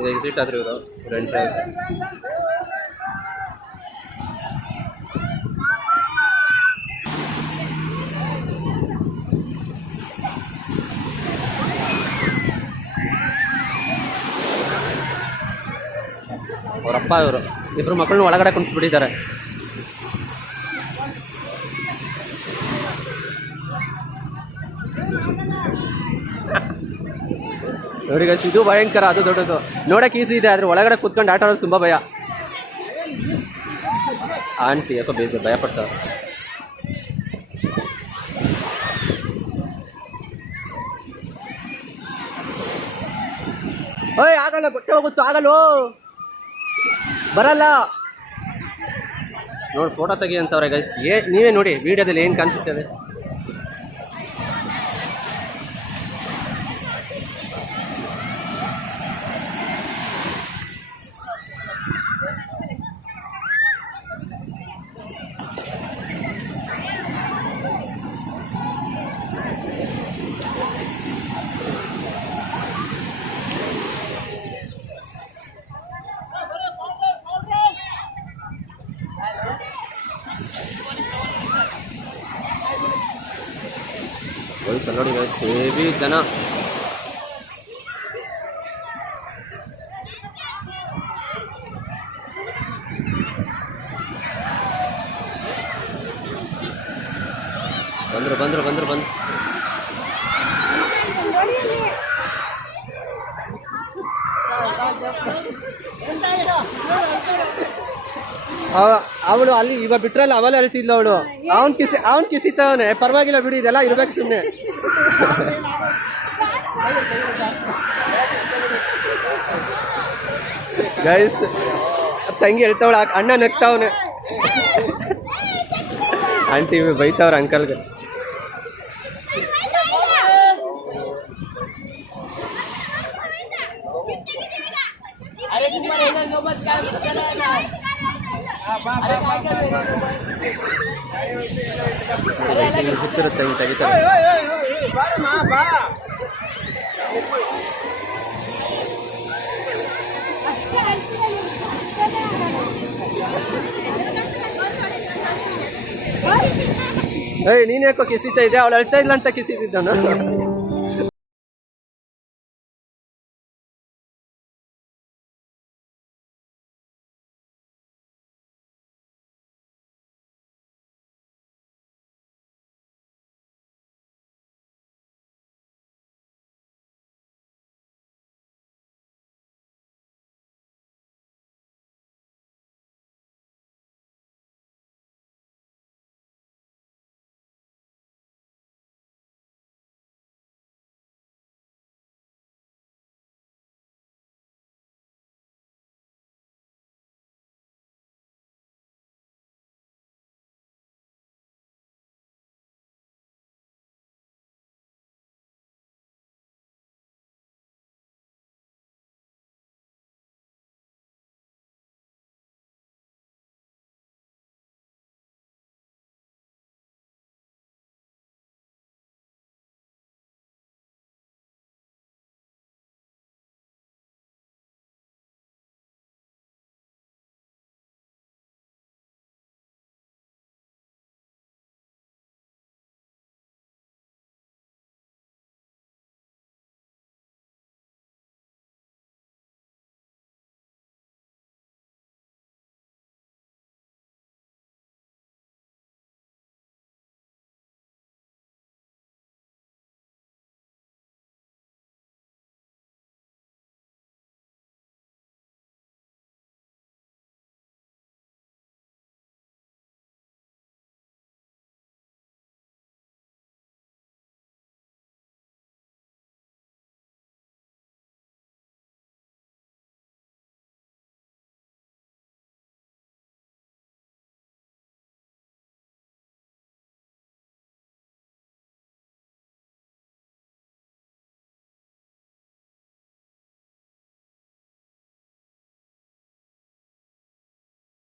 ಇದು ಎಕ್ಸಿಟ್ ಆದ್ರೆ ಇವರು ಫ್ರಂಟ್. ಅವರಪ್ಪ ಇವರು ಇಬ್ಬರು ಮಕ್ಕಳನ್ನ ಒಳಗಡೆ ಕುಣಿಸ್ಬಿಟ್ಟಿದ್ದಾರೆ. ನೋಡಿ ಗೈಸ್, ಇದು ಭಯಂಕರ, ಅದು ದೊಡ್ಡದು. ನೋಡಕ್ಕೆ ಈಸಿ ಇದೆ, ಆದರೆ ಒಳಗಡೆ ಕೂತ್ಕೊಂಡು ಆಟ ಆಡೋದು ತುಂಬ ಭಯ. ಆಂಟಿ ಯಾಕೋ ಭಯ ಪಡ್ತಾರೆ. ಓಯ್ ಆಗಲ್ಲ, ಬಟ್ಟೆ ಹೋಗುತ್ತೋ, ಆಗಲ್ಲ, ಬರಲ್ಲ. ನೋಡಿ ಫೋಟೋ ತೆಗಿ ಅಂತವ್ರೆ ಗೈಸ್. ನೀವೇ ನೋಡಿ ವಿಡಿಯೋದಲ್ಲಿ ಏನು ಕಾಣಿಸುತ್ತದೆ. ಗೈಸ್ ನೋಡಿ ಗೈಸ್, ಹೆವಿ ಜನ. ಬಂದ್ರು. ಅವಳು ಅಲ್ಲಿ ಇವಾಗ ಬಿಟ್ರಲ್ಲ, ಅವಲೇ ಹೇಳ್ತಿದ್ಲು ಅವಳು. ಅವನ್ ಕಿಸಿತವನೆ, ಪರವಾಗಿಲ್ಲ ಬಿಡಿ, ಇದೆಲ್ಲ ಇರ್ಬೇಕು ಸುಮ್ಮನೆ. ಗೈಸ್ ತಂಗಿ ಹೇಳ್ತಾವಳ, ಅಣ್ಣ ನಗ್ತಾವನೆ. ಆಂಟಿ ಬೈತಾವ್ರ ಅಂಕಲ್ಗೆ. ಸಿಕ್ತಿರುತ್ತೆ ಹಿಂಗೆ ತೆಗಿತಾರೆ. ಏಯ್ ನೀನ್ ಯಾಕೋ ಕಿಸಿತಾ ಇದೆ, ಅವಳು ಅಳ್ತಾ ಇಲ್ಲ ಅಂತ ಕಿಸಿದಿದ್ದಾನ.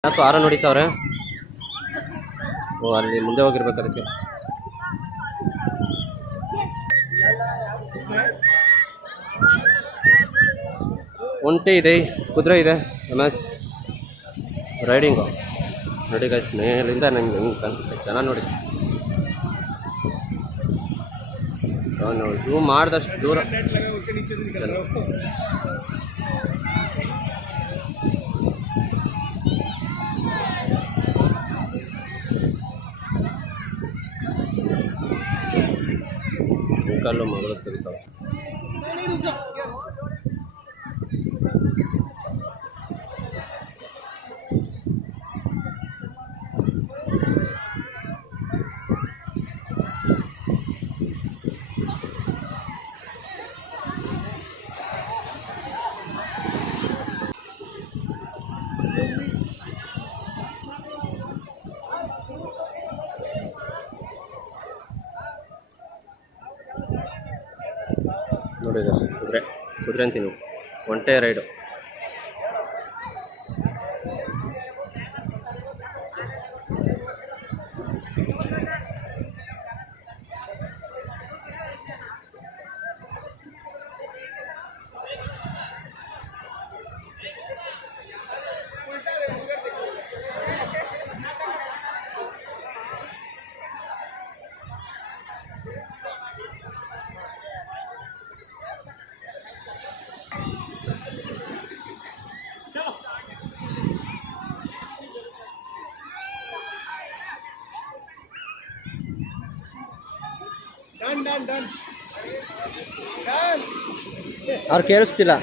ಯಾಕೋ ಆರ ನೋಡಿತವ್ರೆ. ಓ ಅಲ್ಲಿ ಮುಂದೆ ಹೋಗಿರ್ಬೇಕು ಅದಕ್ಕೆ. ಒಂಟೆ ಇದೆ, ಕುದುರೆ ಇದೆ, ಆಮೇಲೆ ರೈಡಿಂಗು ನೋಡಿ ಗೈಸ್. ಮೇಲಿಂದ ನಂಗೆ ಹೆಂಗೆ ಕಾಣಿಸುತ್ತೆ ಚೆನ್ನಾಗಿ ನೋಡಿ. ನಾವು ಝೂಮ್ ಮಾಡಿದಷ್ಟು ದೂರ ಕಲ್ಲು ಮಗಳು ತೆಗಿತಾವೆ. ನೋಡಿ ಕುದುರೆ ಅಂತೀನಿ, ಒಂಟೆ ರೈಡು. ಅವ್ರು ಕೇಳಿಸ್ತಿಲ್ಲ.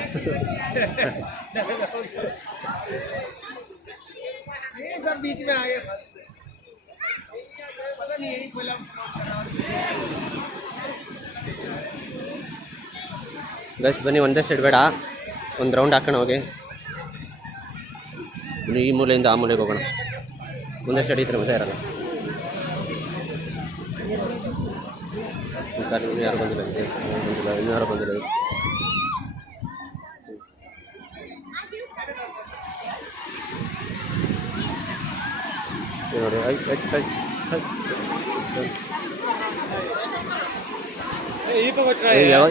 ಗೈಸ್ ಬನ್ನಿ, ಒಂದೇ ಸೈಡ್ ಬೇಡ, ಒಂದು ರೌಂಡ್ ಹಾಕೋಣ ಹೋಗಿ. ಈ ಮೂಲೆಯಿಂದ ಆ ಮೂಲೆಗೆ ಹೋಗೋಣ. ಒಂದೇ ಸೈಡ್ ಇದ್ರೆ ಮಜಾ ಇರಲ್ಲ. ಯಾರು ಬಂದಿಲ್ಲ, ಇನ್ಯಾರು ಬಂದಿಲ್ಲ. ನೋಡಿ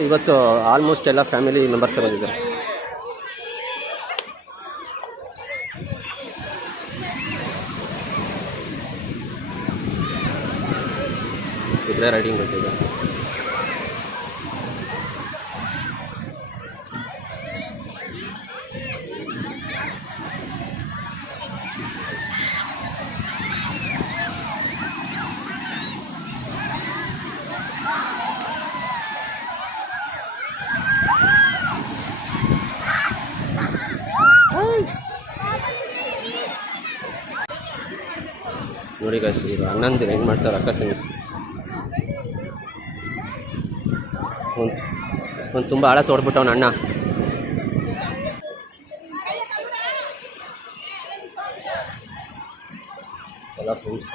ಇವತ್ತು ಆಲ್ಮೋಸ್ಟ್ ಎಲ್ಲ ಫ್ಯಾಮಿಲಿ ಮೆಂಬರ್ಸ್ ಬಂದಿದ್ದಾರೆ. ಕುದುರೆ ರೈಡಿಂಗ್ ಗೊತ್ತಿದೆ. ನೋಡಿ ಗೈಸ್, ಇದು ಅಣ್ಣಂದಿರು ಹೆಂಗೆ ಮಾಡ್ತಾರೆ ಅಕ್ಕ ತಂಗಿ. ಒಂದು ತುಂಬ ಆಳ ತೋಡ್ಬಿಟ್ಟವನ ಅಣ್ಣ. ಎಲ್ಲ ಫ್ರೆಂಡ್ಸ್.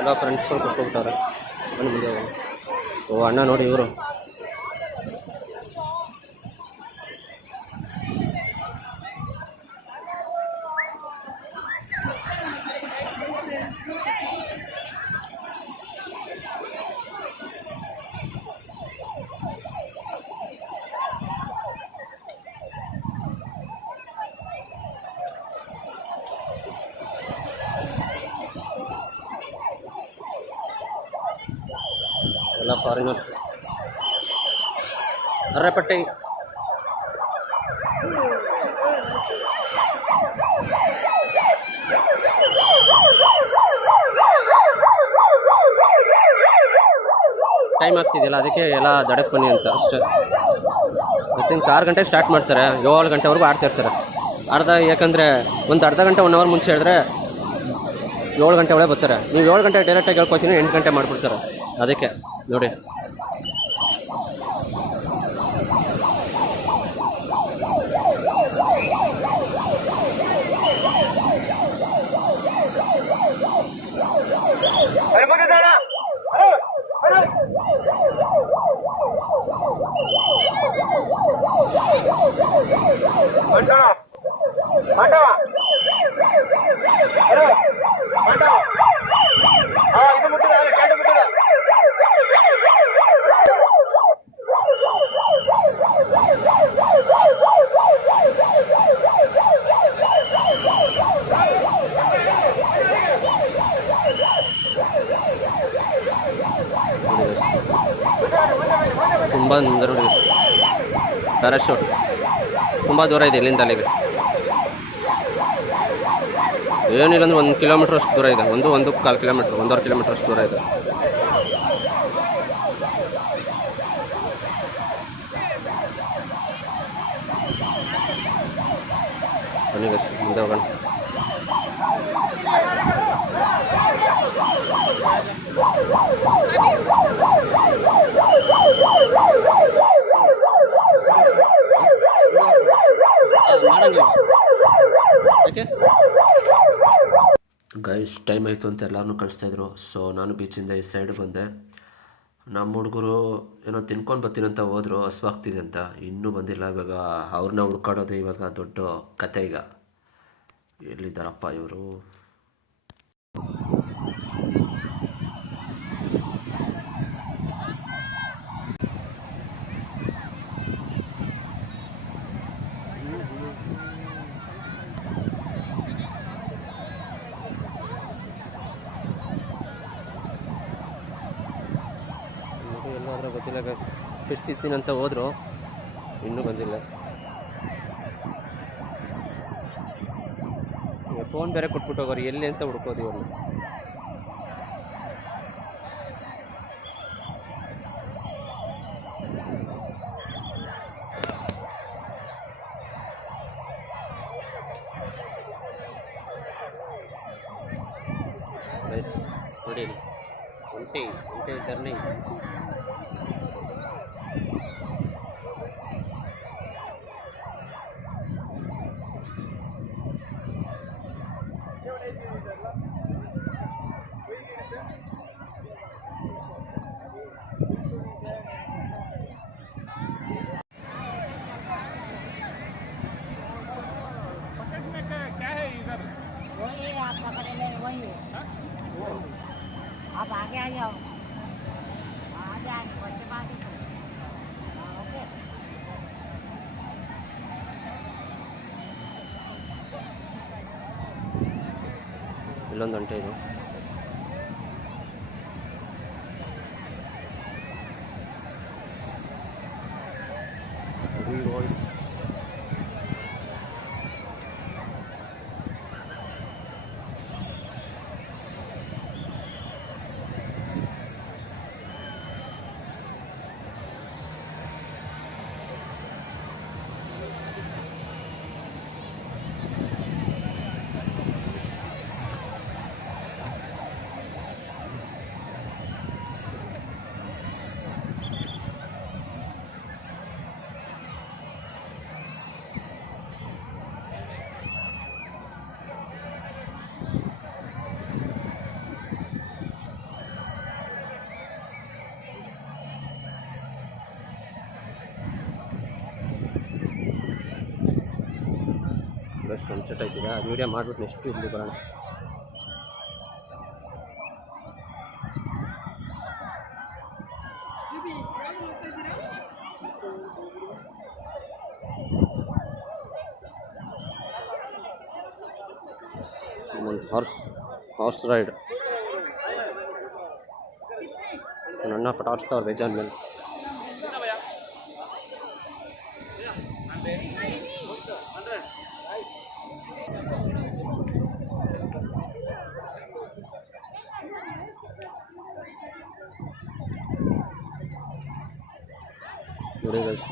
ಎಲ್ಲ ಫ್ರೆಂಡ್ಸ್ಗಳು ಕುತ್ಕೊಬಿಟ್ಟವ್ರೆ. ಬನ್ನಿ ಮುಂದೆ ಹೋಗೋಣ. ಓ ಅಣ್ಣ ನೋಡಿ ಇವರು ಎಲ್ಲ ಫಾರಿನರ್ಸ್. ಅರ್ರಪಟ್ಟೆ ಟೈಮ್ ಆಗ್ತಿದೆಯಲ್ಲ, ಅದಕ್ಕೆ ಎಲ್ಲ ದಡಕ್ಕೆ ಬನ್ನಿ ಅಂತ ಅಷ್ಟೇ. ಮತ್ತಿನ್ನು 6 ಗಂಟೆಗೆ ಸ್ಟಾರ್ಟ್ ಮಾಡ್ತಾರೆ, 7 ಗಂಟೆವರೆಗೂ ಆಡ್ತಿರ್ತಾರೆ. ಯಾಕಂದರೆ ಒಂದು ಅರ್ಧ ಗಂಟೆ 1 ಅವರ್ ಮುಂಚೆ ಹೇಳಿದ್ರೆ 7 ಗಂಟೆ ಒಳಗೆ ಬರ್ತಾರೆ. ನೀವು 7 ಗಂಟೆ ಡೈರೆಕ್ಟಾಗಿ ಹೇಳ್ಕೊತೀನಿ, 8 ಗಂಟೆ ಮಾಡಿಬಿಡ್ತಾರೆ. ಅದಕ್ಕೆ ನೋಡಿ, ತುಂಬ ನೋಡಿ ಪ್ಯಾರಾಶೂಟ್ ತುಂಬ ದೂರ ಇದೆ ಇಲ್ಲಿಂದ ಅಲ್ಲಿಗೆ. ಏನಿಲ್ಲ ಅಂದರೆ 1 ಕಿಲೋಮೀಟ್ರ್ ಅಷ್ಟು ದೂರ ಇದೆ. 1.25 ಕಿಲೋಮೀಟ್ರ್, 1.5 ಕಿಲೋಮೀಟ್ರ್ ಅಷ್ಟು ದೂರ ಇದೆ. ಮುಂದೆ ಹೋಗೋಣ. ಗೈಸ್ ಟೈಮ್ ಆಯಿತು ಅಂತ ಎಲ್ಲರೂ ಕಳಿಸ್ತಾಯಿದ್ರು. ಸೊ ನಾನು ಬೀಚಿಂದ ಈ ಸೈಡ್ ಬಂದೆ. ನಮ್ಮ ಹುಡುಗರು ಏನೋ ತಿನ್ಕೊಂಡು ಬರ್ತೀನಿ ಅಂತ ಹೋದರು, ಹಸ್ವಾಗ್ತಿದೆ ಅಂತ. ಇನ್ನೂ ಬಂದಿಲ್ಲ. ಇವಾಗ ಅವ್ರನ್ನ ಹುಡ್ಕಾಡೋದು ಇವಾಗ ದೊಡ್ಡ ಕತೆ. ಈಗ ಎಲ್ಲಿದ್ದಾರಪ್ಪ ಇವರು? ಎಲ್ಲಾದರೂ ಗೊತ್ತಿಲ್ಲ ಗೈಸ್. ಫಿಶ್ ತಿಂತೀನಿ ಅಂತ ಹೋದರು, ಇನ್ನೂ ಬಂದಿಲ್ಲ. ಫೋನ್ ಬೇರೆ ಕೊಟ್ಬಿಟ್ಟು ಹೋಗೋರು, ಎಲ್ಲಿ ಅಂತ ಹುಡ್ಕೋದು ಇವ್ರನ್ನ. ಗೈಸ್ ನೋಡಿ, ಒಂಟೆ ಜರ್ನಿ. आप आगे आ जाओ, आ जाए बच्चे बात ओके. ಇಲ್ಲೊಂದು ಗಂಟೆ ಇದು. ವಾಯ್ಸ್ ಬಸ್ ಸನ್ಸೆಟ್ ಆಯ್ತಿದೆ. ಅದು ವೀಡಿಯೋ ಮಾಡಿಬಿಟ್ಟು ನೆಕ್ಸ್ಟ್ ಇಲ್ಲಿ ಬರೋಣ. ಒಂದು ಹಾರ್ಸ್ ರೈಡ್. ನನ್ನ ಪಟಾಡ್ಸ್ತಾವ್ರು ಬೇಜಾನ್ ಮೇಲೆ. ನೋಡಿ ಗೈಸ್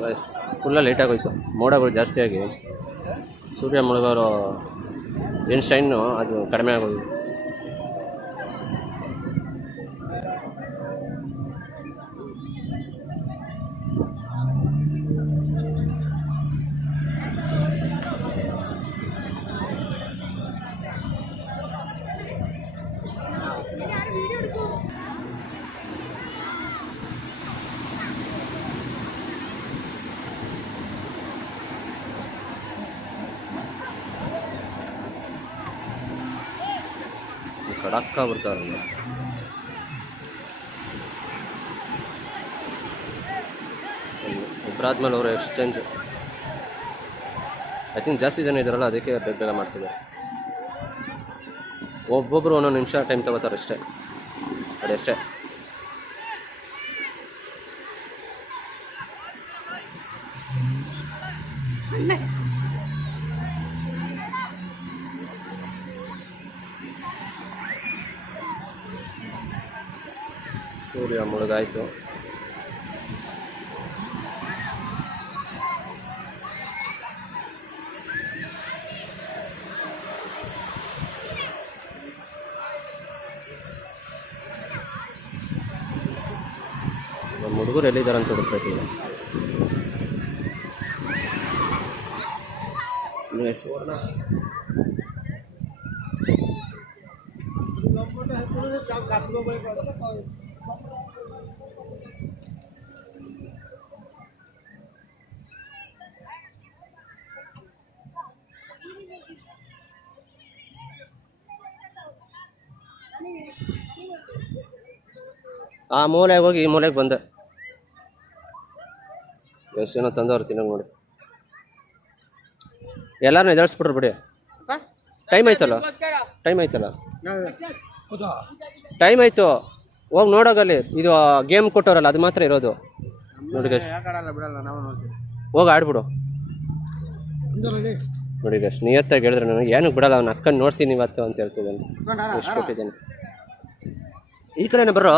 ಬಸ್ ಫುಲ್ಲ ಲೇಟಾಗೋಯ್ತು. ಮೋಡಗಳು ಜಾಸ್ತಿಯಾಗಿ ಸೂರ್ಯ ಮುಳುಗೋರು ಏನು ಶೈನು ಅದು ಕಡಿಮೆ ಆಗೋದು. ಕಡಕ್ಕ ಬರ್ತಾರಲ್ಲ ಒಬ್ಬರಾದ್ಮೇಲೆ ಅವರು ಎಕ್ಸ್ಚೇಂಜ್. ಐ ಥಿಂಕ್ ಜಾಸ್ತಿ ಜನ ಇದ್ದಾರಲ್ಲ ಅದಕ್ಕೆ ಬೇಗ ಬೇಗ ಮಾಡ್ತಿದ್ದಾರೆ. ಒಬ್ಬೊಬ್ಬರು ಒಂದೊಂದು ನಿಮಿಷ ಟೈಮ್ ತಗೋತಾರೆ ಅಷ್ಟೇ, ಅದಷ್ಟೇ. ಸೂರ್ಯ ಮುಳುಗಾಯಿತು. ನಮ್ಮ ಹುಡುಗರು ಎಲ್ಲಿದ್ದಾರೆ ಅಂತ ಹುಡುಕ್ಬೇಕೀಗ. ಸುವರ್ಣ ಆ ಮೂಲೆಗೆ ಹೋಗಿ ಈ ಮೂಲೆಗೆ ಬಂದೆ. ಎಷ್ಟು ಜನ ತಂದವ್ರು ತಿನ್ನೋದು ನೋಡಿ. ಎಲ್ಲಾರನ್ನ ಎದುರಿಸ್ಬಿಟ್ರು ಬಿಡಿ. ಟೈಮ್ ಆಯ್ತಲ್ಲ, ಟೈಮ್ ಆಯ್ತು. ಹೋಗಿ ನೋಡೋಗಲ್ಲಿ. ಇದು ಗೇಮ್ ಕೊಟ್ಟವ್ರಲ್ಲ ಅದು ಮಾತ್ರ ಇರೋದು ನೋಡಿ ಗೈಸ್. ಹೋಗಿ ಆಡ್ಬಿಡು ನೋಡಿ ಗೈಸ್. ನಿಯತ್ತಾಗಿ ಹೇಳಿದ್ರೆ ನನಗೆ ಏನಕ್ಕೆ ಬಿಡಲ್ಲ, ಅವ್ನು ಅಕ್ಕನ್ನು ನೋಡ್ತೀನಿ ಇವತ್ತು ಅಂತ ಹೇಳ್ತಿದ್ದಾನೆ. ಎಷ್ಟು ಕೊಟ್ಟಿದ್ದಾನೆ. ಈ ಕಡೆನೇ ಬರ್ರೋ,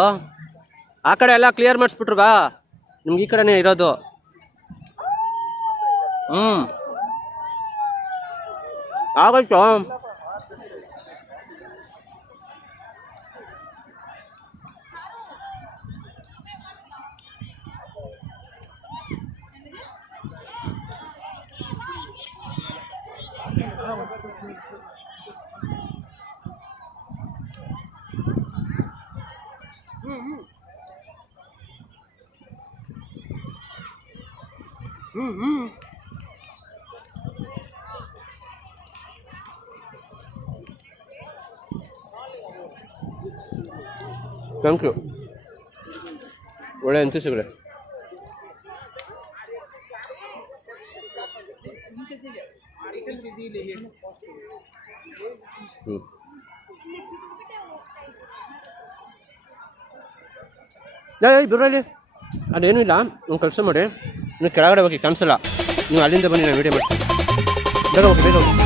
ಆ ಕಡೆ ಎಲ್ಲ ಕ್ಲಿಯರ್ ಮಾಡಿಸ್ಬಿಟ್ರು ಬಾ. ನಿಮ್ಗೆ ಈ ಕಡೆನೇ ಇರೋದು. ಆಗೋಯ್ತು. Thank you. ಒಳ್ಳೆ ಅನಿಸಿಸುಗಳೇ. ಬಿಡ್ರಲ್ಲಿ ಅದೇನೂ ಇಲ್ಲ. ಒಂದು ಕೆಲಸ ಮಾಡಿ, ನೀವು ಕೆಳಗಡೆ ಹೋಗಿ ಕಾಣಿಸಲ್ಲ, ನೀವು ಅಲ್ಲಿಂದ ಬನ್ನಿ, ನಾನು ವೀಡಿಯೋ ಮಾಡ್ತೀನಿ. ಬೇಗ ಹೋಗಿ, ಬೇಗ ಹೋಗಿ.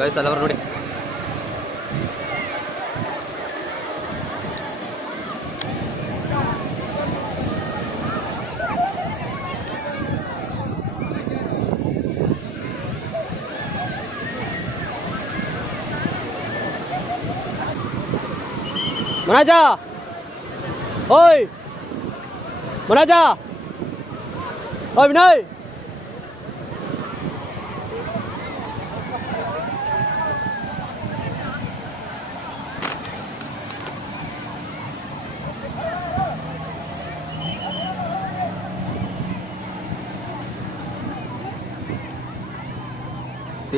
ಗೈಸ್ ಅಲ್ಲವರು ನೋಡಿ, ಮನೋಜ, ಓಯ್ ಮನೋಜ, ಓಯ್ ವಿನಯ್,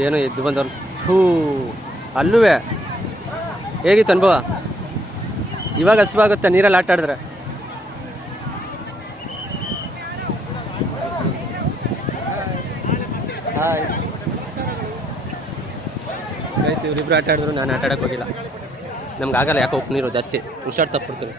ಏನೋ ಎದ್ದು ಬಂದವ್ರು. ಹೂ ಅಲ್ಲೂ ಹೇಗಿತ್ತು ಅನುಭವ? ಇವಾಗ ಹಸಿವಾಗುತ್ತೆ ನೀರಲ್ಲಿ ಆಟ ಆಡಿದ್ರೆ. ಹಾಯ್ ಗೈಸ್, ಇವರಿಬ್ರು ಆಟ ಆಡಿದ್ರು, ನಾನು ಆಟ ಆಡೋಕ್ಕೆ ಹೋಗಿಲ್ಲ. ನಮ್ಗೆ ಆಗಲ್ಲ, ಯಾಕೋ ಉಪ್ಪು ನೀರು ಜಾಸ್ತಿ, ಹುಷಾರು ತಪ್ಪಿಡ್ತೀವಿ.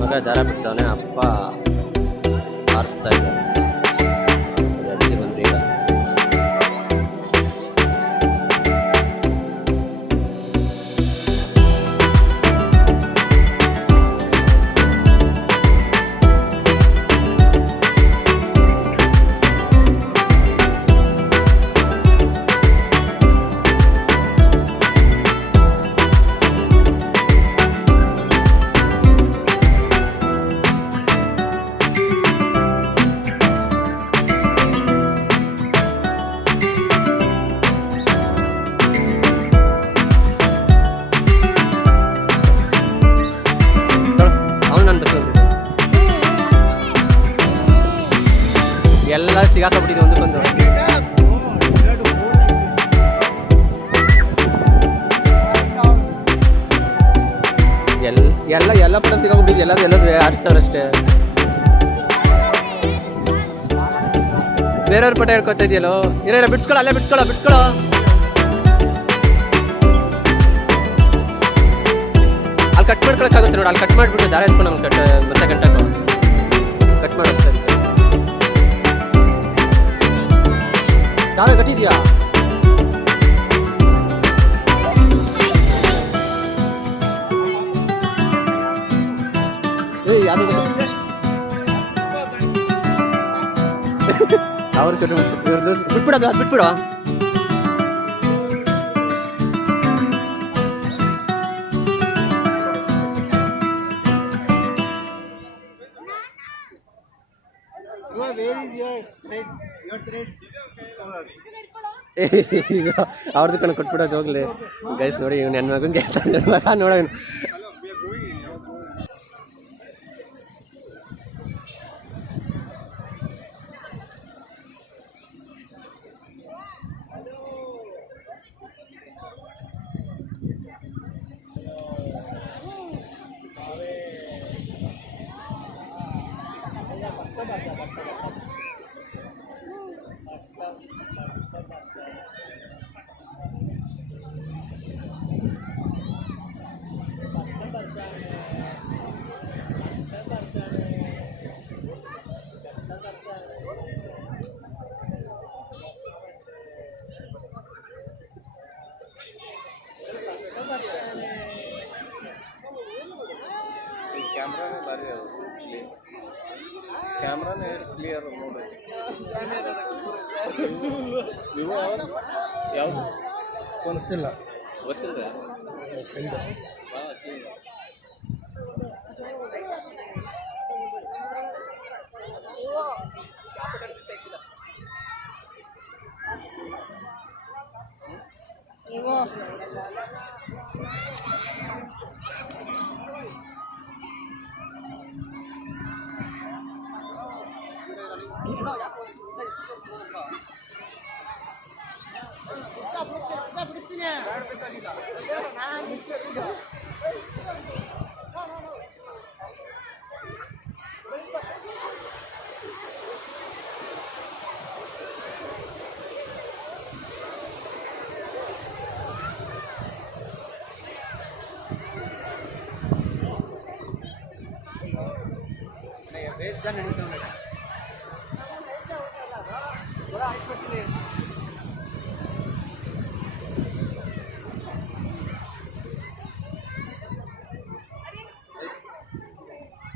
ಮಗ ದಾರ ಬಿಡ್ತಾವನೆ, ಅಪ್ಪ ಆರಿಸ್ತಾ ಇದ್ದ. ಅಜ್ಜಿ ಬಂದ್ರಿ ಈಗ. ಎಲ್ಲ ಸಿಗಾಕಬಿಟ್ಟಿದೆ ಒಂದಕ್ಕೊಂದು. ಎಲ್ಲ ಪಟ ಸಿಗಾಬಿಟ್ಟಿದೆ, ಎಲ್ಲದು ಆರಿಸ್ತಾವ್ರಷ್ಟೇ. ಬೇರೆಯವ್ರ ಪಟ ಹೇಳ್ಕೊತಾ ಇದೆಯಲ್ಲೋ. ಇರ ಬಿಡ್ಸ್ಕೊಳ್ಳೋ, ಅಲ್ಲೇ ಬಿಡ್ಸ್ಕೊಳ್ಳೋ. ಅಲ್ಲಿ ಕಟ್ ಮಾಡ್ಕೊಳಕ್ಕಾಗುತ್ತೆ ನೋಡಿ, ಅಲ್ಲಿ ಕಟ್ ಮಾಡಿಬಿಟ್ಟು ದಾರ ಎತ್ಕೊಂಡು ನಮ್ಗೆ ಮತ್ತೆ ಗಂಟಕ್ಕೆ ಕಟ್ ಮಾಡಿಸ್ತಾರೆ. ದಾರ ಕಟ್ಟಿದ್ಯಾ? ಏಯ್ ಯಾವ್ದು ಅವ್ರು ಕಟ್ಟಿ ಬಿಟ್ಬಿಡೋದು, ಅದು ಬಿಟ್ಬಿಡೋ. ಈಗ ಅವ್ರದ್ದು ಕಣ ಕೊಟ್ಬಿಡೋದು ಹೋಗ್ಲಿ. ಗೈಸ್ ನೋಡಿ, ಇವ್ನು ನನ್ನ ಮಗಂಗೆ ಮಗ ನೋಡ. ಯಾವುದು ಅನಿಸ್ತಿಲ್ಲ. ಗೊತ್ತಿಲ್ಲ.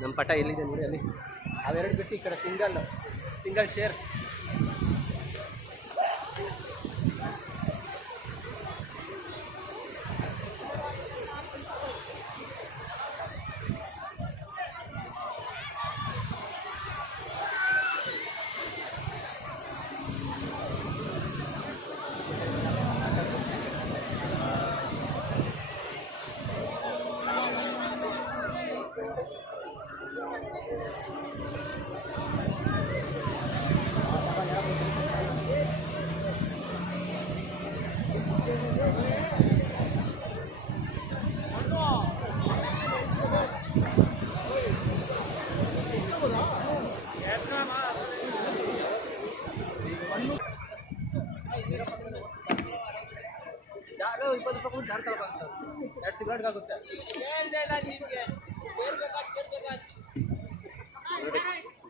ನಮ್ಮ ಪಟ ಎಲ್ಲಿದೆ ನೋಡಿ, ಅಲ್ಲಿ ಅವೆರಡು ಬಿಟ್ಟು ಈ ಕಡೆ ಸಿಂಗಲ್ ಶೇರ್.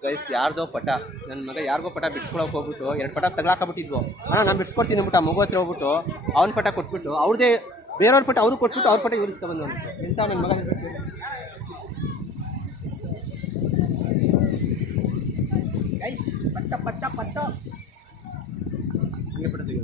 ಗೈಸ್, ಯಾರ್ದೋ ಪಟ, ನನ್ನ ಮಗ ಯಾರಿಗೋ ಪಟ ಬಿಡ್ಸ್ಕೊಳಕ್ಕೆ ಹೋಗ್ಬಿಟ್ಟು 2 ಪಟ ತಗ್ಲಾಕಬಿಟ್ಟಿದ್ವು. ಅಣ್ಣ ನಾನು ಬಿಡ್ಸ್ಕೊಡ್ತೀನಿ ಅಂದ್ಬಿಟ್ಟು ಆ ಮಗು ಹತ್ರ ಹೋಗ್ಬಿಟ್ಟು ಅವ್ನ ಪಟ ಕೊಟ್ಬಿಟ್ಟು ಅವ್ರದೇ ಬೇರೆಯವ್ರ ಪಟ ಅವ್ರು ಕೊಟ್ಬಿಟ್ಟು ಅವ್ರ ಪಟ ಇಳಿಸ್ಕೊಬಂದು ಎಂಥ ನನ್ನ ಮಗ. ಗೈಸ್, ಪಟ್ಟ ಹಿಂಗೆ ಪಡ್ತೀವಿ.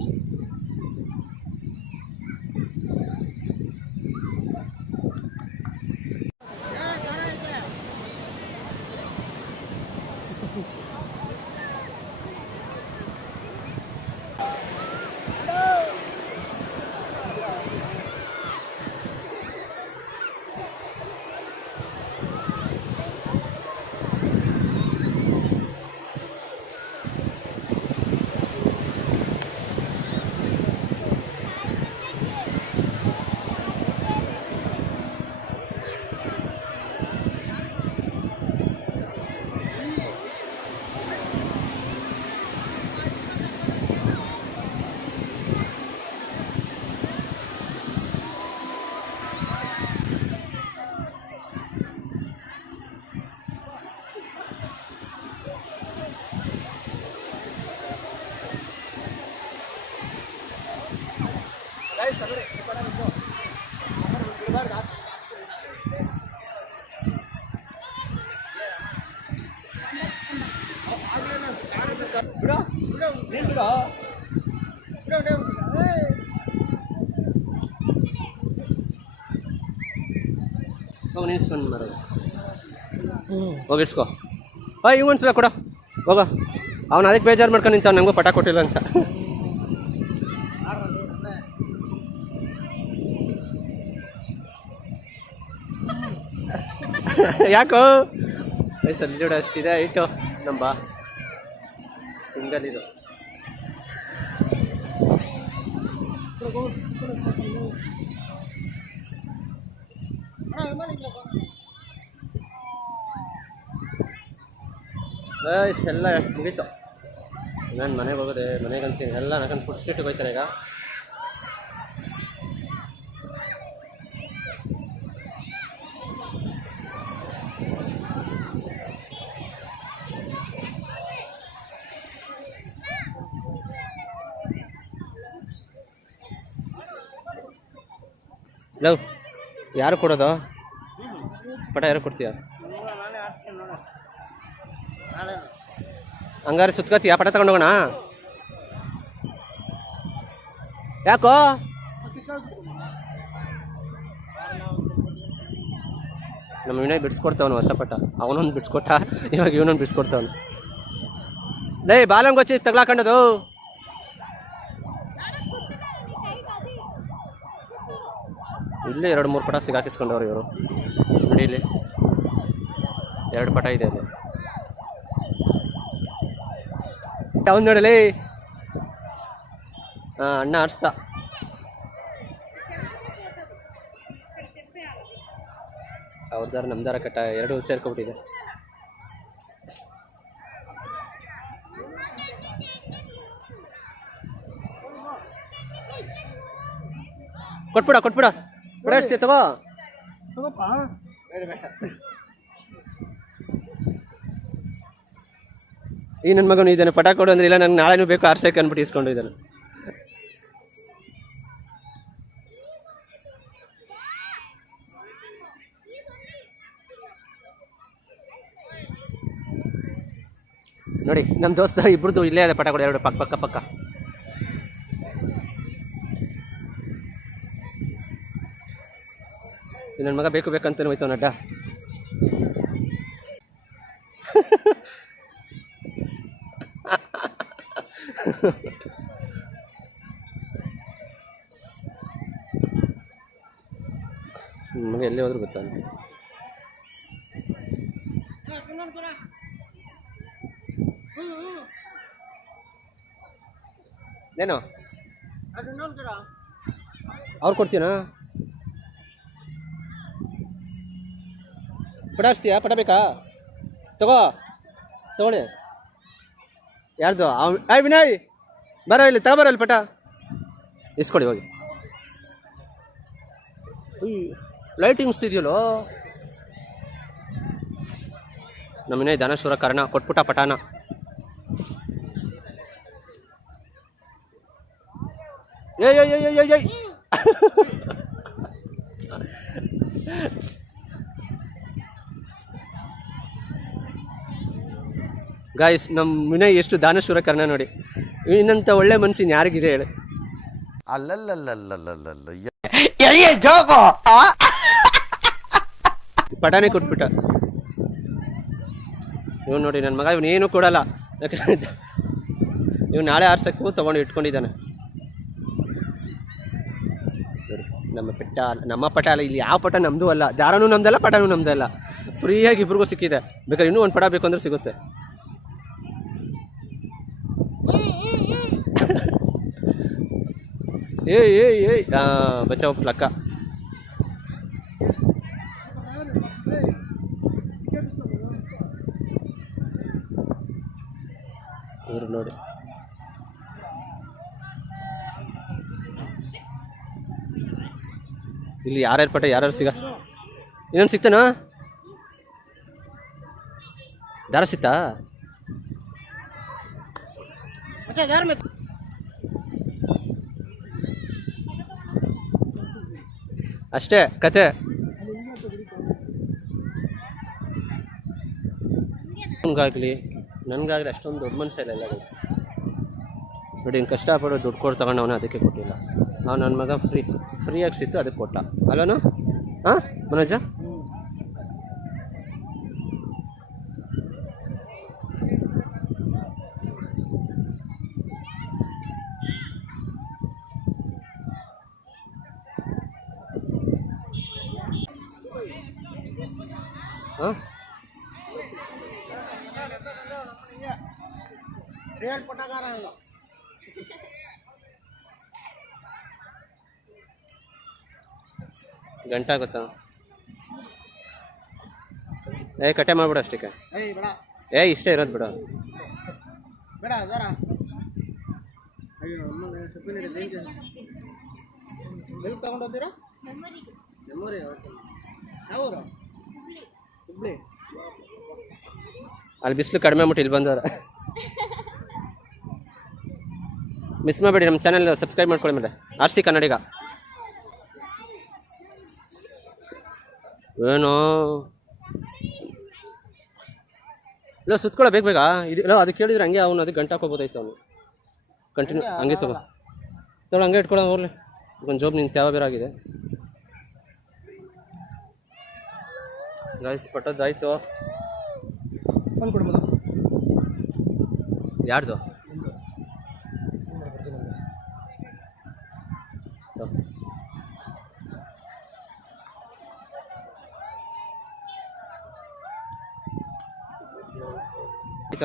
ಹೋಗಿ ನಿಲ್ಸ್ಕೊಂಡು ಮಾಡೋದು, ಹೋಗಿ ಇಡ್ಸ್ಕೊ. ಇವ್ನು ಕೊಡ ಹೋಗ. ಅವ್ನು ಅದಕ್ಕೆ ಬೇಜಾರು ಮಾಡ್ಕೊಂಡು ನಿಂತ, ನನಗೂ ಪಟ ಕೊಟ್ಟಿಲ್ಲ ಅಂತ. ಯಾಕೋ ವಯಸ್ಸಲ್ಲಿ ಅಷ್ಟಿದೆ ಐಟು ನಮ್ಮ ಸಿಂಗಲ್ ಇದು. ಎಲ್ಲ ಮುಗೀತು. ನಾನು ಮನೆಗೆ ಹೋಗೋದೆ, ಮನೆಗೆ ಅಂತೀನಿ ಎಲ್ಲ ನನಗೆ ಫುಡ್ ಸ್ಟ್ರೀಟಿಗೆ ಹೋಗ್ತಾರೆ ಈಗ. ಲವ್ ಯಾರು ಕೊಡೋದು ಪಟ? ಯಾರು ಕೊಡ್ತೀಯ? ಹಂಗಾರೆ ಸುತ್ಕೋತೀಯ? ಪಟ ತಗೊಂಡೋಗೋಣ. ಯಾಕೋ ನಮ್ಮ ವಿನಯ್ ಬಿಡಿಸ್ಕೊಡ್ತಾವನು ಹೊಸ ಪಟ. ಅವನೊಂದು ಬಿಡಿಸ್ಕೊಟ್ಟ, ಇವಾಗ ಇವನೊಂದು ಬಿಡಿಸ್ಕೊಡ್ತಾವನು. ಲೇ ಬಾಲಂಗೊಚ್ಚಿ ತಗ್ಲಾಕೊಂಡದು. ಇಲ್ಲಿ 2-3 ಪಟ ಸಿಗಾಕಿಸ್ಕೊಂಡವ್ರು ಇವರು. ನೋಡಿ ಇಲ್ಲಿ 2 ಪಟ ಇದೆ ಅಲ್ಲಿ. ಅವ್ನು ನೋಡಲಿ ಅಣ್ಣ ಆಡಿಸ್ತಾ. ಅವ್ರದಾರ ನಮ್ದಾರ ಕಟ್ಟ 2 ಸೇರ್ಕೊಬಿಟ್ಟಿದೆ. ಕೊಟ್ಬಿಡ ಬಿಡಿಸ್ತೀಯ ತಗೋ. ಈ ನನ್ನ ಮಗನು ಇದ್ದಾನೆ ಪಟ ಕೊಡು ಅಂದ್ರೆ ಇಲ್ಲ ನಂಗೆ ನಾಳೆನೂ ಬೇಕು ಆರ್ಸಕ್ಕೆ ಅಂದ್ಬಿಟ್ಟು ಇಸ್ಕೊಂಡು ಇದ್ದಾನೆ. ನೋಡಿ ನಮ್ಮ ದೋಸ್ತ ಇಬ್ರದ್ದು ಇಲ್ಲೇ ಇದೆ ಪಟ ಕೊಡು 2 ಪಕ್ಕ. ನನ್ನ ಮಗ ಬೇಕು ಬೇಕಂತ ಹೋಯ್ತು ನಡ್ಡ. ಮಗ ಎಲ್ಲಿ ಹೋದ್ರು ಗೊತ್ತಾ ಏನು ಅವ್ರು ಕೊಡ್ತೀನಾ? ಪಟ ಹಚ್ತೀಯಾ? ಪಟ ಬೇಕಾ? ತಗೊಳ್ಳಿ. ಯಾರ್ದು? ವಿನಯ್ ಬರೋ ಇಲ್ಲಿ ತಗೊಬರೋ ಇಲ್ಲಿ ಪಟ ಇಸ್ಕೊಡಿ ಹೋಗಿ. ಲೈಟಿಂಗ್ಸ್ತಿದ್ಯಲ್ಲೋ ನಮ್ಮ ವಿನಯ್ ಧನಶೂರ ಕರ್ಣ ಕೊಟ್ಬಿಟ್ಟ ಪಟಾನ. ಏಯ್ ಗಾಯ್ಸ್, ನಮ್ಮ ವಿನಯ್ ಎಷ್ಟು ದಾನಶೂರ ಕರ್ಣ ನೋಡಿ. ಇನ್ನಂತ ಒಳ್ಳೆ ಮನ್ಸಿನ ಯಾರಿಗಿದೆ ಹೇಳಿ? ಪಟಾನೆ ಕೊಟ್ಬಿಟ್ಟ ಇವನು ನೋಡಿ ನನ್ನ ಮಗ. ಇವನೇನು ಕೊಡಲ್ಲ, ಯಾಕಂದ್ರೆ ಇವ್ನು ನಾಳೆ ಆರ್ಸಕ್ಕೂ ತೊಗೊಂಡು ಇಟ್ಕೊಂಡಿದ್ದಾನೆ. ನಮ್ಮ ಪಟ ಅಲ್ಲ, ಇಲ್ಲಿ ಯಾವ ಪಟ ನಮ್ಮದು ಅಲ್ಲ, ದಾರನೂ ನಮ್ದಲ್ಲ ಪಟನೂ ನಮ್ದಲ್ಲ. ಫ್ರೀಯಾಗಿ ಇಬ್ರಿಗೂ ಸಿಕ್ಕಿದೆ. ಬೇಕಾದ್ರೆ ಇನ್ನೂ ಒಂದು ಪಟ ಬೇಕು ಅಂದ್ರೆ ಸಿಗುತ್ತೆ. ಏಯ್ ಬಚಾವ್ ಪ್ಲಕ್ಕ. ಇವ್ರು ನೋಡಿ ಇಲ್ಲಿ ಯಾರ್ಯಾರು ಪಟ ಯಾರ್ಯಾರು ಸಿಗ. ಇನ್ನೊಂದು ಸಿಗ್ತಾನೋ? ದಾರ ಸಿಗ್ತಾ? ಅಷ್ಟೇ ಕತೆ. ನಮಗಾಗಲಿ ಅಷ್ಟೊಂದು ದೊಡ್ಡ ಮನಸ್ಸಲ್ಲ ಎಲ್ಲ ನೋಡಿ. ಇನ್ನು ಕಷ್ಟಪಡೋ ದುಡ್ಡು ಕೊಟ್ಟು ತಗೊಂಡವನ ಅದಕ್ಕೆ ಕೊಟ್ಟಿಲ್ಲ. ಅವ್ನು ನನ್ನ ಮಗ ಫ್ರೀಯಾಗಿ ಸಿಕ್ತು ಅದಕ್ಕೆ ಕೊಟ್ಟ ಅಲ್ಲೋನು. ಹಾಂ ಮನೋಜ? ಹಾಂ ಗಂಟೆ ಆಗುತ್ತಾ? ಕಟ್ಟೆ ಮಾಡ್ಬಿಡು ಅಷ್ಟಕ್ಕೆ. ಇಷ್ಟೇ ಇರೋದು ಬಿಡು. ತಗೊಂಡೋಗ್ತೀರಾ? ಅಲ್ಲಿ ಬಿಸಿಲು ಕಡಿಮೆ ಆಗ್ಬಿಟ್ಟು ಇಲ್ಲಿ ಬಂದವ್ರ. ಮಿಸ್ ಮಾಡಬೇಡಿ, ನಮ್ಮ ಚಾನಲ್ ಸಬ್ಸ್ಕ್ರೈಬ್ ಮಾಡ್ಕೊಳ್ಳಿ. ಮೇಲೆ RC ಕನ್ನಡಿಗ. ಏನೋ ಇಲ್ಲ ಸುತ್ಕೊಳ್ಳೋ ಬೇಗ ಇದು ಇಲ್ಲ. ಅದಕ್ಕೆ ಕೇಳಿದ್ರೆ ಹಂಗೆ ಅವನು ಅದಕ್ಕೆ ಗಂಟೆ ಹಾಕೋಬೋದಾಯ್ತು. ಅವನು ಕಂಟಿನ್ಯೂ ಹಂಗೆ ತಗೋ. ತೊಗೊಳ ಹಂಗೆ ಇಟ್ಕೊಳ್ಳೋ ಹೋಗ್ಲಿ ಒಂದು ಜಾಬ್ ನಿಂತು ಯಾವ ಬೇರೆ ಆಗಿದೆ ಗೈಸ್ ಪಟ್ಟದ್ದಾಯ್ತು ಫೋನ್ ಕೊಡ್ಬೋದು ಯಾರ್ದು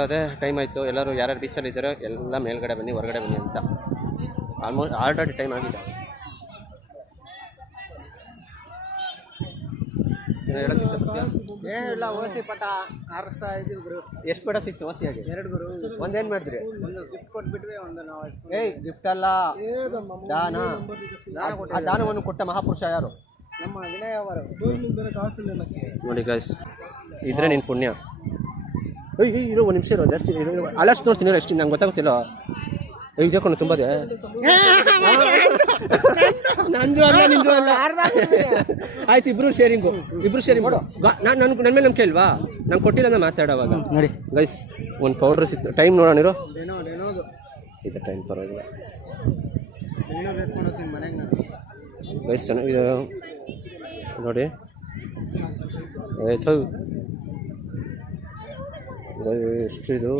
ಅದೇ ಟೈಮ್ ಆಯಿತು ಎಲ್ಲರೂ ಯಾರ್ಯಾರು ಬೀಚಲ್ಲಿ ಇದ್ದಾರೋ ಎಲ್ಲ ಮೇಲ್ಗಡೆ ಬನ್ನಿ ಹೊರಗಡೆ ಬನ್ನಿ ಅಂತ ಆಲ್ರೆಡಿ ಟೈಮ್ ಆಗಿದೆ ಏನಿಲ್ಲ ಓಸಿ ಪಟ ಆರಿಸ್ತಾ ಇದ್ದೀವಿ ಗುರು. ಎಷ್ಟು ಪಟ ಸಿಕ್ತು ಓಸಿಯಾಗಿ 2 ಗುರು. ಒಂದೇನು ಮಾಡಿದ್ರಿ ಒಂದು ಗಿಫ್ಟ್ ಕೊಟ್ಬಿಟ್ವಿ, ಒಂದು ನಾವು ಏಯ್ ಗಿಫ್ಟ್ ಅಲ್ಲ ದಾನ ಆ ದಾನವನ್ನು ಕೊಟ್ಟ ಮಹಾಪುರುಷ ಯಾರು ನಮ್ಮ ವಿನಯ ಅವರು ನೋಡಿ ಗೈಸ್ ಇದ್ರೆ ನಿನ್ನ ಪುಣ್ಯ ಇರೋ ಒಂದು ನಿಮಿಷ ಇರೋ ಜಾಸ್ತಿ ಅಲಷ್ಟು ನೋಡ್ತೀನಿ ಎಷ್ಟು ನಂಗೆ ಗೊತ್ತಾಗುತ್ತಿಲ್ಲ ಇದಕ್ಕೊಂಡು ತುಂಬದೆ ನಂದು ಅಲ್ಲ ನಿಂದು ಅಲ್ಲ ಆಯ್ತು ಇಬ್ರು ಶೇರಿಂಗು ನನ್ನ ಮೇಲೆ ನಂಬಿಕೆ ಇಲ್ವಾ ನಂಗೆ ಕೊಟ್ಟಿಲ್ಲ ಮಾತಾಡೋವಾಗ ನೋಡಿ ಗೈಸ್ ಒಂದು ಪೌಡ್ರ್ ಸಿಕ್ತು ಟೈಮ್ ನೋಡೋಣ ಇರೋ ಏನೋದು ಇದೆ ಟೈಮ್ ಪರವಾಗಿಲ್ಲ ಎತ್ಕೊಂಡು ಹೋಗ್ತೀನಿ ಮನೆಗೆ ನಾನು. ಗೈಸ್ ಚೆನ್ನಾಗಿದೆ ನೋಡಿ ಆಯ್ತು ಎಷ್ಟು ಇದು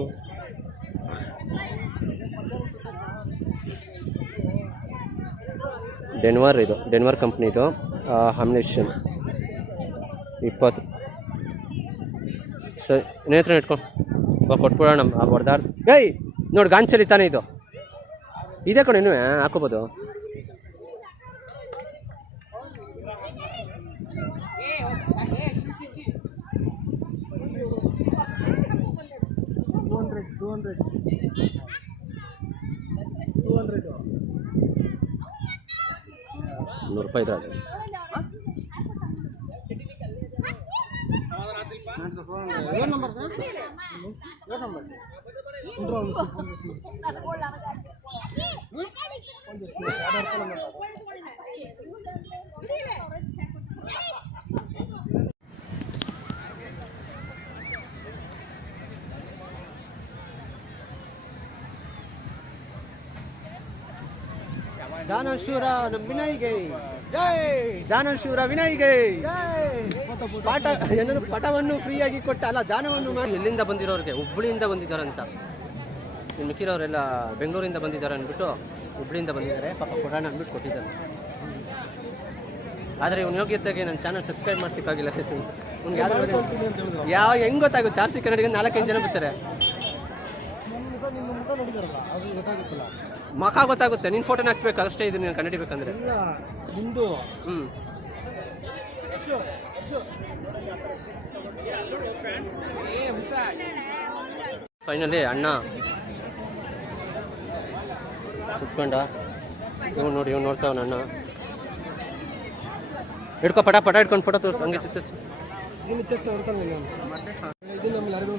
ಡೆನ್ವರ್ ಕಂಪ್ನಿದು ಹಮ್ನೇಷನ್ 20 ಸರಿ ನೇತ್ರ ಇಟ್ಕೊಂಡು ಕೊಟ್ಬಿಡೋಣ ಆ ಹೊಡೆದಾರ್ ಏಯ್ ನೋಡಿ ಗಾಂಚಲಿ ತಾನೇ ಇದು ಇದೇ ಕಡೆ ಇನ್ನೂ ಹಾಕೋಬೋದು ₹100 ಇದ್ರೆ ಅದು ಏನ್ ನಂಬರ್ ದಾನಶೂರ ವಿನಯ್ಗೆ ಜೈ ದಾನಶೂರ ವಿನಯ್ಗೆ ಪಾಠ ಏನಾದ್ರು ಪಟವನ್ನು ಫ್ರೀಯಾಗಿ ಕೊಟ್ಟ ಅಲ್ಲ ದಾನವನ್ನು ಮಾಡಿ ಎಲ್ಲಿಂದ ಬಂದಿರೋರಿಗೆ ಹುಬ್ಬಳ್ಳಿಯಿಂದ ಬಂದಿದ್ದಾರಂತ ಇನ್ನು ಮಿಕ್ಕಿರೋರೆಲ್ಲ ಬೆಂಗಳೂರಿಂದ ಬಂದಿದ್ದಾರೆ ಅಂದ್ಬಿಟ್ಟು ಹುಬ್ಬಳ್ಳಿಯಿಂದ ಬಂದಿದ್ದಾರೆ ಪಾಪ ಕೊಡೋಣ ಅಂದ್ಬಿಟ್ಟು ಕೊಟ್ಟಿದ್ದಾರೆ ಆದರೆ ಇವನ ಯೋಗ್ಯತೆಗೆ ನನ್ನ ಚಾನಲ್ ಸಬ್ಸ್ಕ್ರೈಬ್ ಮಾಡಿಸಿಕ್ಕಾಗಿಲ್ಲ ಅವ್ನಿಗೆ ಯಾವ ಹೆಂಗೆ ಗೊತ್ತಾಗುತ್ತೆ ಆರ್ಸಿ ಕನ್ನಡಿಗ 4-5 ಜನ ಬರ್ತಾರೆ ಮಖ ಗೊತ್ತಾಗುತ್ತೆ ನಿನ್ನ ಫೋಟೋನ ಹಾಕ್ಬೇಕು ಅಷ್ಟೇ ಇದು ನೀನು ಕನ್ನಡಿಬೇಕಂದ್ರೆ ನಿಂದು ಫೈನಲಿ ಅಣ್ಣ ಸುತ್ಕೊಂಡ ಇವ್ನು ನೋಡಿ ಇವ್ನು ನೋಡ್ತಾವನ ಅಣ್ಣ ಹಿಡ್ಕೊ ಪಟ ಹಿಡ್ಕೊಂಡು ಫೋಟೋ ತೋರಿಸ್ತು ಹಂಗೆ ತಿರ್ಸ್ತು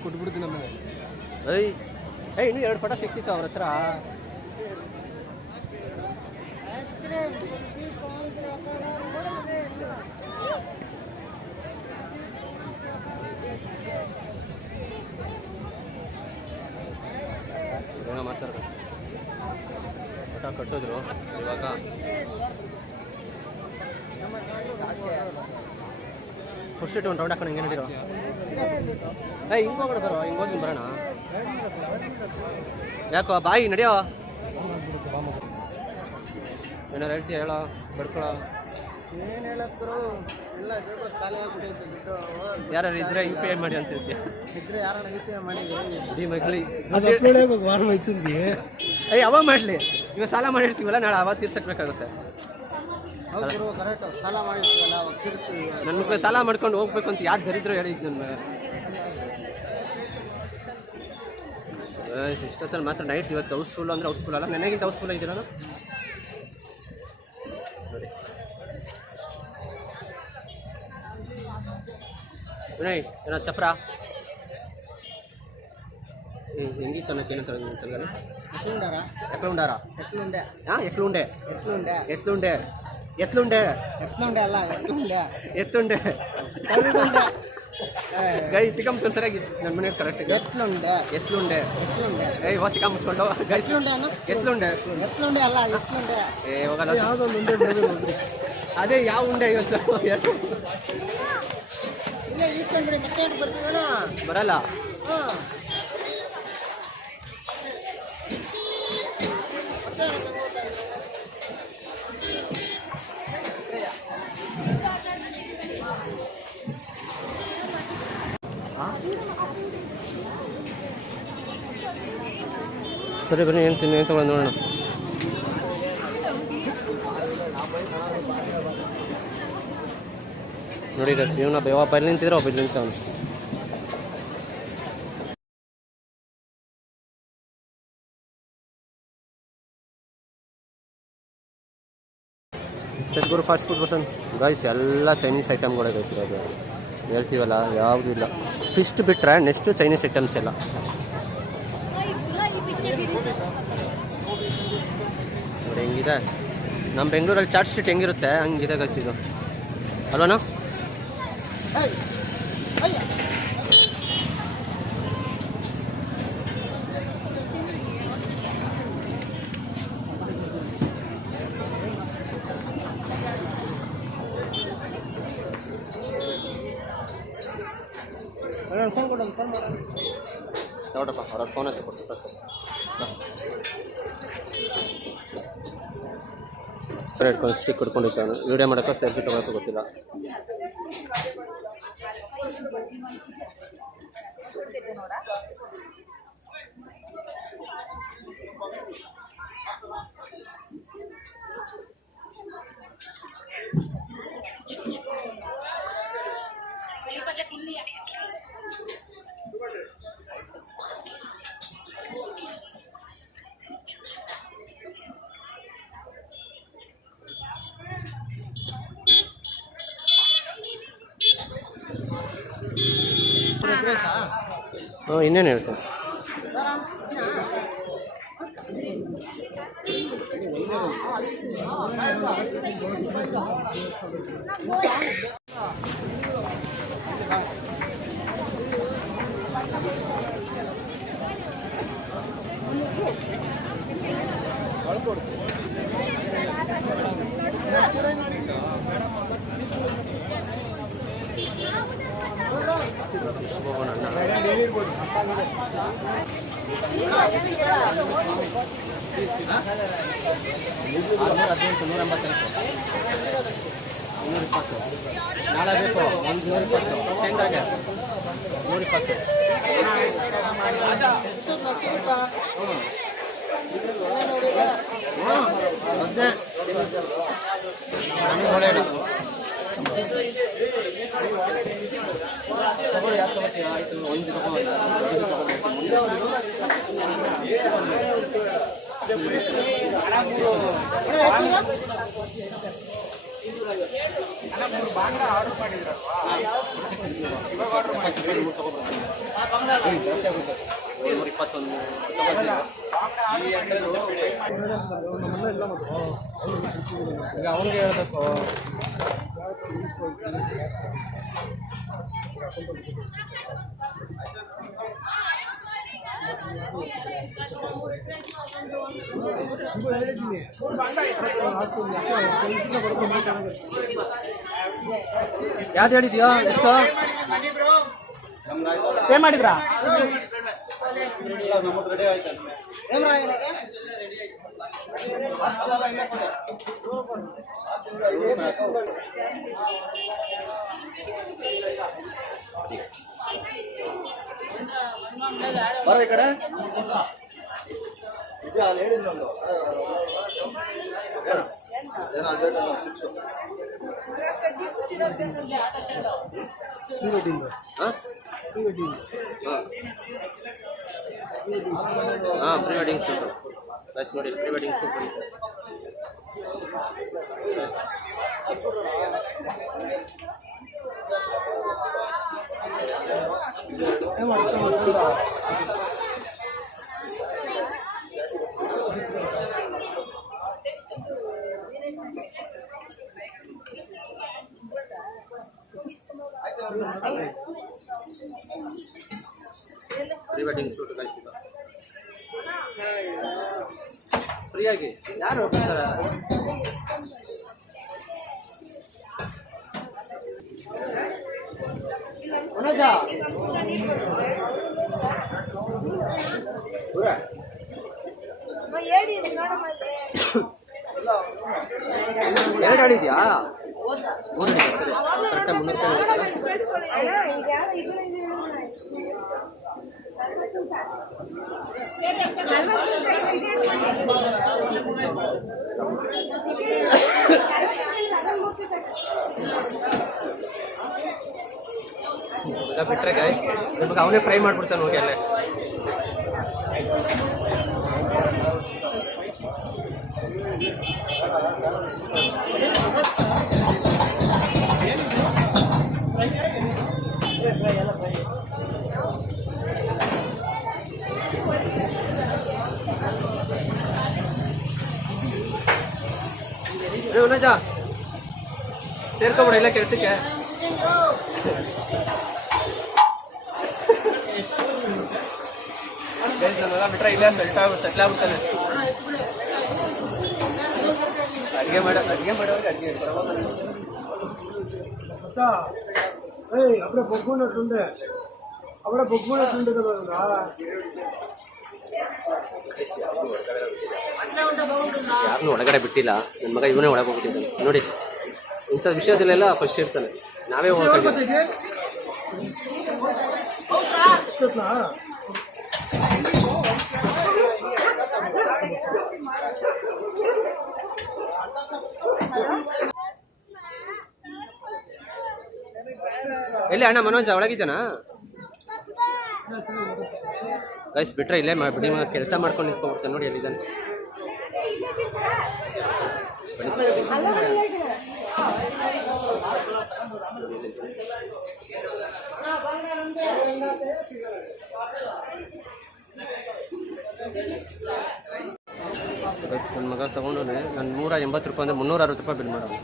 ಕೊಟ್ಬಿಡ್ತೀನಿ ನಮ್ಮ ಏಯ್ ಇನ್ನೂ 2 ಪಟ ಸಿಕ್ತಿತ್ತು ಅವ್ರ ಹತ್ರ ಏನೋ ಮಾಡ್ತಾರೆ ಪಟ ಕಟ್ಟಿದ್ರು ಇವಾಗ ಫಸ್ಟ್ ಒಂದು ರೌಂಡ್ ಹಾಕೊಂಡು ಹಿಂಗೆ ನಡೀರೋ ಏಯ್ ಹಿಂಗೆ ಹೋಗೋಣ ಬರೋ ಹಿಂಗೆ ಹೋಗಿ ಬರೋಣ ಯಾಕೋ ಬಾಯಿ ನಡೆಯೋ ಏನಾರು ಹೇಳ್ತೀಯ ಹೇಳೋ ಬಡ್ಕೊಳ ಏನು ಹೇಳಕ್ಕರು ಎಲ್ಲ ಜೋಗ ಖಾಲಿ ಆಗ್ಬಿಟ್ಟೈತೆ ದುಡ್ಡು ಯಾರು ಇದ್ರೆ ಯು ಪಿ ಐ ಮಾಡಿ ಅಂತ ಹೇಳ್ತೀಯ ಇದ್ರೆ ಯಾರನ್ನ ಯು ಪಿ ಐ ಮಾಡಿದ್ವಿ ಡಿ ಮಗಳಿ ವಾರ ಹೋಯ್ತಂದಿ ಏಯ್ ಅವ ಮಾಡಲಿ ಇವಾಗ ಸಾಲ ಮಾಡಿರ್ತೀವಲ್ಲ ನಾಳೆ ಅವಾಗ ತೀರ್ಸಕ್ಬೇಕಾಗುತ್ತೆ ಹೌದು ಕರೆಕ್ಟ್ ಸಾಲ ಮಾಡಿರ್ತೀವಲ್ಲ ಅವಾಗ ತೀರಿಸಿ ನನ್ನ ಮಕ್ಕಳು ಸಾಲ ಮಾಡ್ಕೊಂಡು ಹೋಗ್ಬೇಕು ಅಂತ ಯಾರು ದರಿದ್ರು ಹೇಳಿದ್ದು ನನ್ನ ಇಷ್ಟೊತ್ತಲ್ಲಿ ಮಾತ್ರ ನೈಟ್ ಇವತ್ತು ಹೌಸ್ಫುಲ್ ಅಂದರೆ ಹೌಸ್ಫುಲ್ ಅಲ್ಲ ನನಗಿಂತ ಹೌಸ್ಫುಲ್ ಆಗಿದ್ದೀರ ನಾನು ನೋಡಿ ವಿನಯ್ ಏನೋ ಚಪ್ರ ಹೆಂಗಿತ್ತು ಅನ್ನೋಕೆ ಏನಂತ ತಂಗಲ್ಲ ಎಕ್ಲುಂಡಾರ ಹಾಂ ಎಕ್ಲುಂಡೆ ಎತ್ಲುಂಡೆ ಅಲ್ಲ ಎತ್ಲುಂಡೆ ಎತ್ತುಂಡೆ ಗೈ ತಿಕ್ಕ ಮುಚ್ಕೊಂಡು ಸರಿಯಾಗಿ ನನ್ನ ಮನೆ ಕರೆಕ್ಟ್ ಎತ್ಲುಂಡೆ ಎತ್ಲುಂಡೆ ಎತ್ಲುಂಡೆ ಏ ತಿಕ್ಕ ಮುಚ್ಕೊಂಡು ಗೈ ಎತ್ಲುಂಡೆ ಅನ್ನ ಎತ್ಲುಂಡೆ ಎತ್ಲುಂಡೆ ಅಲ್ಲ ಎತ್ಲುಂಡೆ ಏ ಹೋಗಲ್ಲ ಅದೇ ಯಾವ ಉಂಡೆ ಇವತ್ತು ಇಲ್ಲೇ ಇಟ್ಕೊಂಡ್ಬಿಡಿ ಮತ್ತೆ ಏನು ಬರ್ತೀವಲ್ಲ ಬರಲ್ಲ ಹಾಂ ಸರಿ ಬನ್ನಿ ಏನು ತಿನ್ನಿ ತಗೊಂಡು ನೋಡೋಣ ನೋಡಿ ಗಸ್ ಇವನ ಯಾವಾಗ ಪೈಲಿ ನಿಂತಿದ್ರೆ ಒಬ್ಬ ನಿಂತವನು ಸದ್ಗುರು ಫಾಸ್ಟ್ ಫುಡ್ ಬಸಂತ್ ಗೈಸ್ ಎಲ್ಲ ಚೈನೀಸ್ ಐಟಮ್ಗಳೇ ಗೈಸ್ ಇರೋದು ಹೇಳ್ತೀವಲ್ಲ ಯಾವುದೂ ಇಲ್ಲ ಫಿಶ್ ಬಿಟ್ಟರೆ ನೆಕ್ಸ್ಟು ಚೈನೀಸ್ ಐಟಮ್ಸ್ ಎಲ್ಲ ನೋಡಿ ಹೆಂಗಿದೆ ನಮ್ಮ ಬೆಂಗಳೂರಲ್ಲಿ ಚಾಟ್ ಸ್ಟ್ರೀಟ್ ಹೆಂಗಿರುತ್ತೆ ಹಂಗಿದೆ ಗೈಸ್ ಇದು ಅಲ್ವನಾ ಫೋನ್ ಕೊಡೋದು ಫೋನ್ ಮಾಡೋಣ ನೋಡ್ರಪ್ಪ ಅವ್ರ ಫೋನ್ ಹಚ್ಚಿ ಕೊಟ್ಟು ಇಟ್ಕೊಂಡು ಸ್ಟಿಕ್ ಕೊಡ್ಕೊಂಡಿದ್ದಾನು ವೀಡಿಯೋ ಮಾಡೋಕ್ಕೆ ಸೆಲ್ಫಿ ತೊಗೊಳಕ್ಕೆ ಗೊತ್ತಿಲ್ಲ ಹಾಂ ಇನ್ನೇನು ಹೇಳ್ತೀನಿ ನಾಳೆ ಬೇಕು ಒಂದು 120 ಶೇಂಗಾಗೆ 120 ತಗೊಳ್ಳಿ ಯಾಕೆ ತಗೋತೀಯ ಆಯಿತು ಒಂದು ಈಗ ಅವನಿಗೆ ಹೇಳ್ಬೇಕು ಯಾವ್ದು ಹೇಳಿದ್ಯೋ ಎಷ್ಟು ಪೇ ಮಾಡಿದ್ರಾ ಬರ ಈ ಕಡೆ ಹಾಂ ಪ್ರೀ ವೆಡ್ಡಿಂಗ್ ಶೂಟ್ ಬಸ್ ನೋಡಿ pre wedding shoot wedding shoot guys ಇದು ಫ್ರೀಯಾಗಿ ಯಾರು ಹೋಗ್ತಾರೆ. ಎರಡು ಆಡಿದ್ಯಾ? ಮೂರು ಸರಿ ಕರೆಕ್ಟಾಗಿ 300 ಬಿಟ್ಟರೆ ಗೈಸ್ ನಿಮಗೆ ಅವನೇ ಫ್ರೈ ಮಾಡಿಬಿಡ್ತಾನೆ ಹೋಗಿ ಅಲ್ಲೇ. ಉನಜ ಸೇರ್ಕೊಬಿಡ ಇಲ್ಲ ಕೆಲ್ಸಕ್ಕೆ. ನನ್ನೆಲ್ಲ ಬಿಟ್ರೆ ಇಲ್ಲ ಸೆಟ್ಲ್ ಆಗ್ಬಿಡ್ತಾನೆ. ಅಡುಗೆ ಮಾಡೋರಿಗೆ ಅಡುಗೆ అప్పుడే పొగ్గున్నట్టుండే అప్పుడే పొగ్గున్నట్టుండే కదా. ಯಾರನ್ನೂ ಒಳಗಡೆ ಬಿಟ್ಟಿಲ್ಲ. ನನ್ನ ಮಗ ಇವನೇ ಒಳಗೆ ಹೋಗ್ಬಿಟ್ಟಿದ್ದಾನೆ ನೋಡಿ. ಇಂಥ ವಿಷಯದಲ್ಲೆಲ್ಲ ಫಸ್ಟ್ ಇರ್ತಾನೆ. ನಾವೇ ಹೋಗ್ತೀವಿ. ಎಲ್ಲಿ ಅಣ್ಣ ಮನೋಜ್ ಒಳಗಿದ್ದಾನಾ? ಗೈಸ್ ಬಿಟ್ರೆ ಇಲ್ಲೇ ಬಿಡಿ ಕೆಲಸ ಮಾಡ್ಕೊಂಡು ನಿಂತ್ಕೊಂಡ್ಬಿಡ್ತಾನೆ ನೋಡಿ ಎಲ್ಲಿದ್ದಾನೆ. ನನ್ನ ಮಗ ತಗೊಂಡು ನಾನು 180 ರೂಪಾಯಿ ಅಂದರೆ 360 ರೂಪಾಯಿ ಬಿಲ್ ಮಾಡೋದು.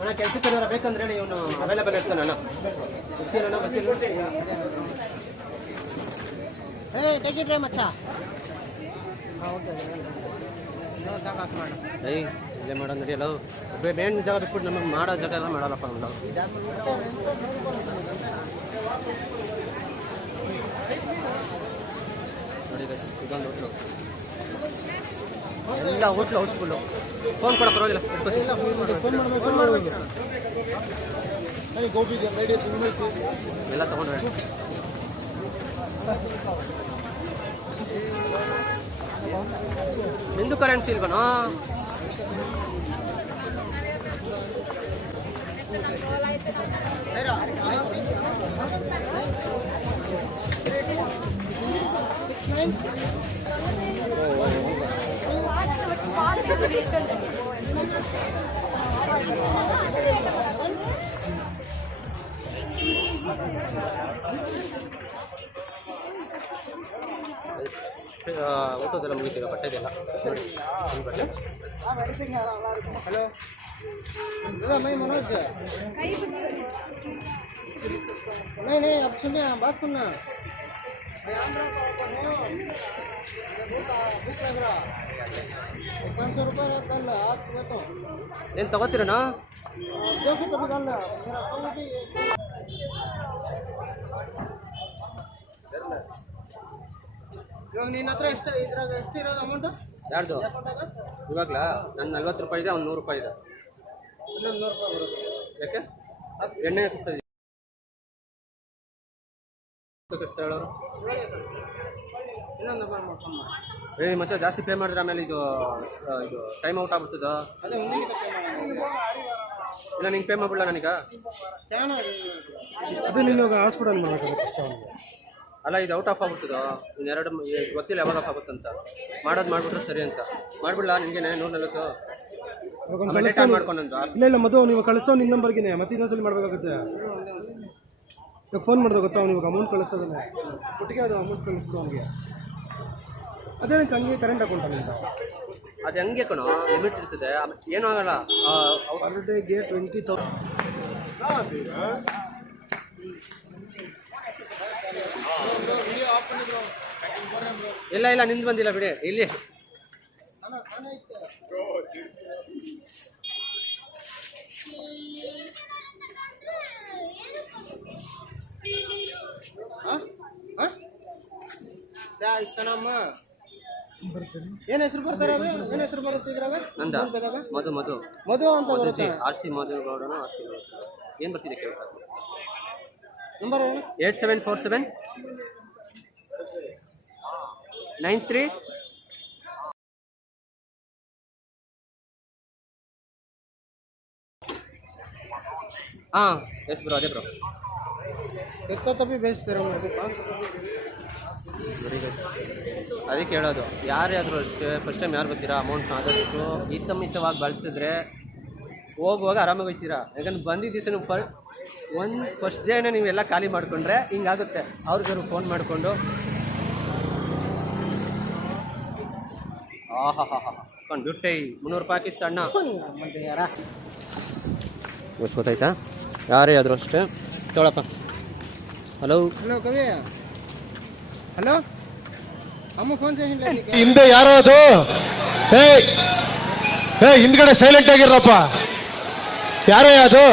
ಅಣ್ಣ ಕೆಲಸಕ್ಕೆ ಬೇಕಂದ್ರೆ ಇವನು ಅವೈಲೇಬಲ್ ಇರ್ತಾನೆ ಅಣ್ಣ. ಟಿಕೆಟ್ ಮಚ್ಚ ಇಲ್ಲೇ ಮಾಡೋ ನಡಿಯಲ್ಲ. ಬೇನ್ ಜಾಗ ಬಿಟ್ಬಿಟ್ಟು ನಮಗೆ ಮಾಡೋ ಜಾಗ ಎಲ್ಲ ಮಾಡಲ್ಲಪ್ಪ ನಾವು. ನೋಡಿ ಗೈಸ್ ಇದೊಂದು ಹೋಟ್ಲು, ಎಲ್ಲ ಹೋಟ್ಲು ಹೌಸ್ಫುಲ್ಲು. ಫೋನ್ ಕೊಡ ಪರವಾಗಿಲ್ಲ. ಎಲ್ಲ ತಗೊಂಡ್ರೆ ಹಿಂದೂ ಕರೆನ್ಸಿ ಇಲ್ವನೋ? ಊಟದೆಲ್ಲ ಮುಗಿತೀಗ ಬಟ್ಟೆದೆಲ್ಲ ನೋಡಿ ಬಟ್ಟೆ. ಹಲೋ मैं मनोज नहीं अब सुनिए बात सुनना. ₹500 रहता है आप तो ಏನು ತಗೋತೀರಣ್ಣ? देखो कभी डाल ಇವಾಗ ನಿನ್ನ ಹತ್ರ ಎಷ್ಟು ಇದ್ರಾಗ ಎಷ್ಟು ಇರೋದು ಅಮೌಂಟು? ಯಾರ್ದು ಇವಾಗಲಾ? ನನ್ನ 40 ರೂಪಾಯಿ ಇದೆ, ಅವ್ನು 100 ರೂಪಾಯಿ ಇದೆ. ಇನ್ನೊಂದು ₹100 ಬರುತ್ತೆ. ಯಾಕೆ ಎಣ್ಣೆ ಹಾಕಿಸ್ತಾ ಹೇಳೋರು? ಇನ್ನೊಂದು ಮಾಡ್ಕೊಂಡು ಮಚ್ಚ ಜಾಸ್ತಿ ಪೇ ಮಾಡಿದ್ರೆ ಆಮೇಲೆ ಇದು ಟೈಮ್ ಔಟ್ ಆಗ್ಬಿಡ್ತದ. ಅದೇ ಒಂದೇ ಇಲ್ಲ ನಿಂಗೆ ಪೇ ಮಾಡ್ಬಿಡಲ್ಲ ನನಗ. ಅದೇ ನಿನ್ನ ಹಾಸ್ಪಿಟಲ್ ಮಾಡಬೇಕಾಗುತ್ತೆ. ಅಲ್ಲ ಇದು ಔಟ್ ಆಫ್ ಆಗ್ಬಿಡ್ತದ. ಇನ್ನೆರಡು ಗೊತ್ತಿಲ್ಲ ಯಾವಾಗ ಆಫ್ ಆಗುತ್ತಂತ. ಮಾಡೋದು ಮಾಡಿಬಿಟ್ರೆ ಸರಿ ಅಂತ ಮಾಡಿಬಿಡಲ್ಲ. ನಿಮಗೆ 140 ಮಾಡ್ಕೊಂಡಂತ. ಇಲ್ಲ ಇಲ್ಲ ಮದು ನೀವು ಕಳಿಸೋ ನಿಮ್ಮ ನಂಬರ್ಗೆ ಮತ್ತೆ ಇನ್ನೊಂದ್ಸಲಿ ಮಾಡಬೇಕಾಗುತ್ತೆ. ಇವಾಗ ಫೋನ್ ಮಾಡಿದ್ರೆ ಗೊತ್ತಾ ಅವ್ನು ಇವಾಗ ಅಮೌಂಟ್ ಕಳಿಸೋದನ್ನ ಒಟ್ಟಿಗೆ ಅದು ಅಮೌಂಟ್ ಕಳಿಸ್ತು ಅವನಿಗೆ. ಅದೇ ಹಂಗೆ ಕರೆಂಟ್ ಅಕೌಂಟ್ ಅಂತ ಅದು ಹಂಗೆ ಕಣೋ ಲಿಮಿಟ್ ಇರ್ತದೆ ಏನೂ ಆಗಲ್ಲ. ಪರ್ ಡೇಗೆ 20,000. ಇಲ್ಲ ನಿಂದು ಬಂದಿಲ್ಲ ಬಿಡಿ ಇಲ್ಲಿ. ಏನು ಹೆಸರು ಬರ್ತಾರೆ ಅದು? ಏನು ಹೆಸರು ಬರುತ್ತೆ ಇದ್ರಾಗ? ನಂದ ಮಧು ಮಧು ಅಂತ ಬರುತ್ತೆ. RC ಮಧುಗೌಡನು RC ಏನು ಬರ್ತಿದೆ ಕೆಲಸ? ನಂಬರ್ ಏನು? 8747 93 ಹಾಂ ಎಸ್ ಬ್ರೋ, ಅದೇ ಬ್ರೋ. ಎತ್ತೊತ್ತಪ್ಪಿ ಬೇಯಿಸ್ತಾರೆ ಅದಕ್ಕೆ ಹೇಳೋದು, ಯಾರೇ ಆದರೂ ಅಷ್ಟೇ ಫಸ್ಟ್ ಟೈಮ್ ಯಾರು ಬರ್ತೀರಾ ಅಮೌಂಟ್ನ ಆದಷ್ಟು ಹಿತಮಿತವಾಗಿ ಬಳಸಿದ್ರೆ ಹೋಗುವಾಗ ಆರಾಮಾಗಿ ಹೋಗ್ತೀರಾ. ಯಾಕಂದ್ರೆ ಬಂದಿದ್ದ ದಿವಸ ನೀವು ಫಸ್ಟ್ ಡೇನೇ ನೀವೆಲ್ಲ ಖಾಲಿ ಮಾಡಿಕೊಂಡ್ರೆ ಹಿಂಗಾಗುತ್ತೆ. ಅವ್ರಿಗಾರು ಫೋನ್ ಮಾಡಿಕೊಂಡು ಕೊಂಡು ಬಿಟ್ಟೆ 300 ರೂಪಾಯಿ ಇಷ್ಟ ಅಣ್ಣ ಗೊತ್ತಾಯ್ತಾ? ಯಾರೇ ಆದರೂ ಅಷ್ಟೇ ತೊಗೊಳಪ್ಪ. ಹಲೋ ಕವಿ, ಹಲೋ ಅಮ್ಮ ಫೋನ್ ಹಿಂದೆ ಯಾರೋ ಅದು? ಹಿಂದ್ಗಡೆ ಸೈಲೆಂಟ್ ಆಗಿರಪ್ಪ. ಯಾರೇ ಅದು?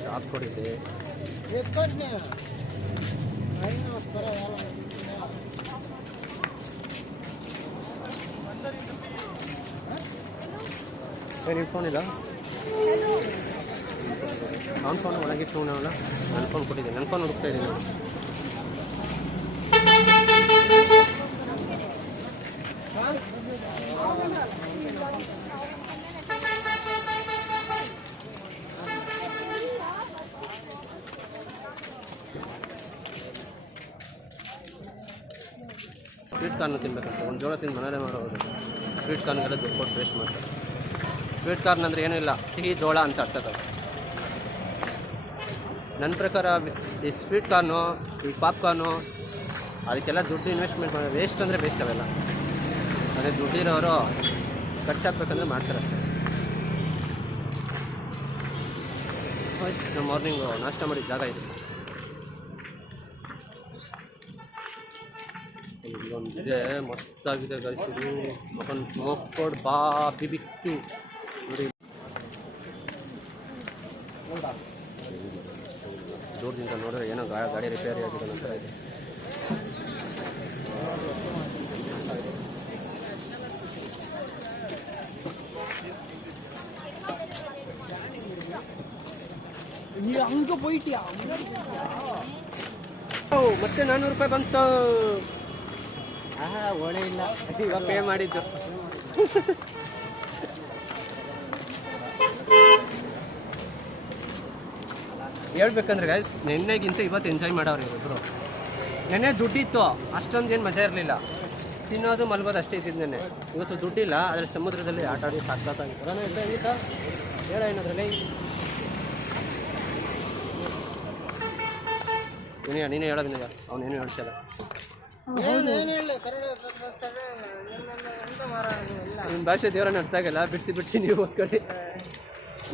ಶಾಪ್ ಕೊಡಿದೆ. ನಿಮ್ಮ ಫೋನ್ ಇಲ್ಲ? ನನ್ನ ಫೋನ್ ಒಳಗಿಟ್ಟು ಅವನಲ್ಲ, ನನ್ನ ಫೋನ್ ಕೊಟ್ಟಿದ್ದೆ. ನನ್ನ ಫೋನ್ ಹುಡುಕ್ತಾ ಇದ್ದೀನಿ. ಸ್ವೀಟ್ ಕಾರ್ನ್ ತಿನ್ಬೇಕಂತ ಒಂದು ಜೋಳ ತಿಂದು ಮನೇಲೆ ಮಾಡೋದು. ಸ್ವೀಟ್ ಕಾರ್ನ್ಗೆಲ್ಲ ದುಡ್ಡು ಕೊಟ್ಟು ವೇಸ್ಟ್ ಮಾಡ್ತಾರೆ. ಸ್ವೀಟ್ ಕಾರ್ನ್ ಅಂದರೆ ಏನೂ ಇಲ್ಲ, ಸಿಹಿ ಜೋಳ ಅಂತ ಅರ್ಥ. ನನ್ನ ಪ್ರಕಾರ ಈ ಸ್ವೀಟ್ ಕಾರ್ನು, ಈ ಪಾಪ್ಕಾರ್ನು ಅದಕ್ಕೆಲ್ಲ ದುಡ್ಡು ಇನ್ವೆಸ್ಟ್ಮೆಂಟ್ ಮಾಡೋದು ವೇಸ್ಟ್ ಅಂದರೆ ವೇಸ್ಟ್ ಅವೆಲ್ಲ. ಅದೇ ದುಡ್ಡಿರೋರು ಖರ್ಚಾಕ್ಬೇಕಂದ್ರೆ ಮಾಡ್ತಾರೆ. ನಾವು ಮಾರ್ನಿಂಗು ನಾಷ್ಟ ಮಾಡಿದ ಜಾಗ ಇದೆ. ಇಲ್ಲೊಂದಿದೆ, ಮಸ್ತಾಗಿದೆ ಗೈಸ್. ಇದು ಮಗನ್ ಸ್ಮೋಕ್ ಕೋಡ್ BBQ ನೋಡಿ. ದೂರದಿಂದ ನೋಡಿದ್ರೆ ಏನೋ ಗಾಡಿ ರಿಪೇರಿ ಆಗಿದೆ ನಂತರ ಇದೆ. ಹಂಗೆ போயிட்டியா? ಮತ್ತೆ 400 ರೂಪಾಯಿ ಬಂತು. ಒಳ್ಳೆ ಇಲ್ಲ, ಇವಾಗ ಪೇ ಮಾಡಿದ್ದು. ಹೇಳ್ಬೇಕಂದ್ರೆ ಗೈಸ್, ನೆನ್ನೆಗಿಂತ ಇವತ್ತು ಎಂಜಾಯ್ ಮಾಡೋರು ಇವರು. ನೆನ್ನೆ ದುಡ್ಡಿತ್ತು, ಅಷ್ಟೊಂದು ಏನು ಮಜಾ ಇರಲಿಲ್ಲ. ತಿನ್ನೋದು ಮಲ್ಗೋದು ಅಷ್ಟೇ ಇದ್ದಿದ್ದು ನೆನ್ನೆ. ಇವತ್ತು ದುಡ್ಡಿಲ್ಲ, ಆದರೆ ಸಮುದ್ರದಲ್ಲಿ ಆಟ ಆಡಿ ಸಾಕಾಗಿತ್ತು. ನಾನು ಎಂತ ಹೆಂಗಿತ್ತ ಹೇಳ ಏನದ್ರಲ್ಲಿ? ನೀನೇ ಹೇಳೋ ವಿನಯ, ಅವನೇನು ಹೇಳ್ತಿಲ್ಲ. ನಿಮ್ಮ ಭಾಷೆ ದೇವರನ್ನ ಅರ್ಥ ಆಗಲ್ಲ, ಬಿಡಿಸಿ ನೀವು ಓದ್ಕೊಳ್ಳಿ.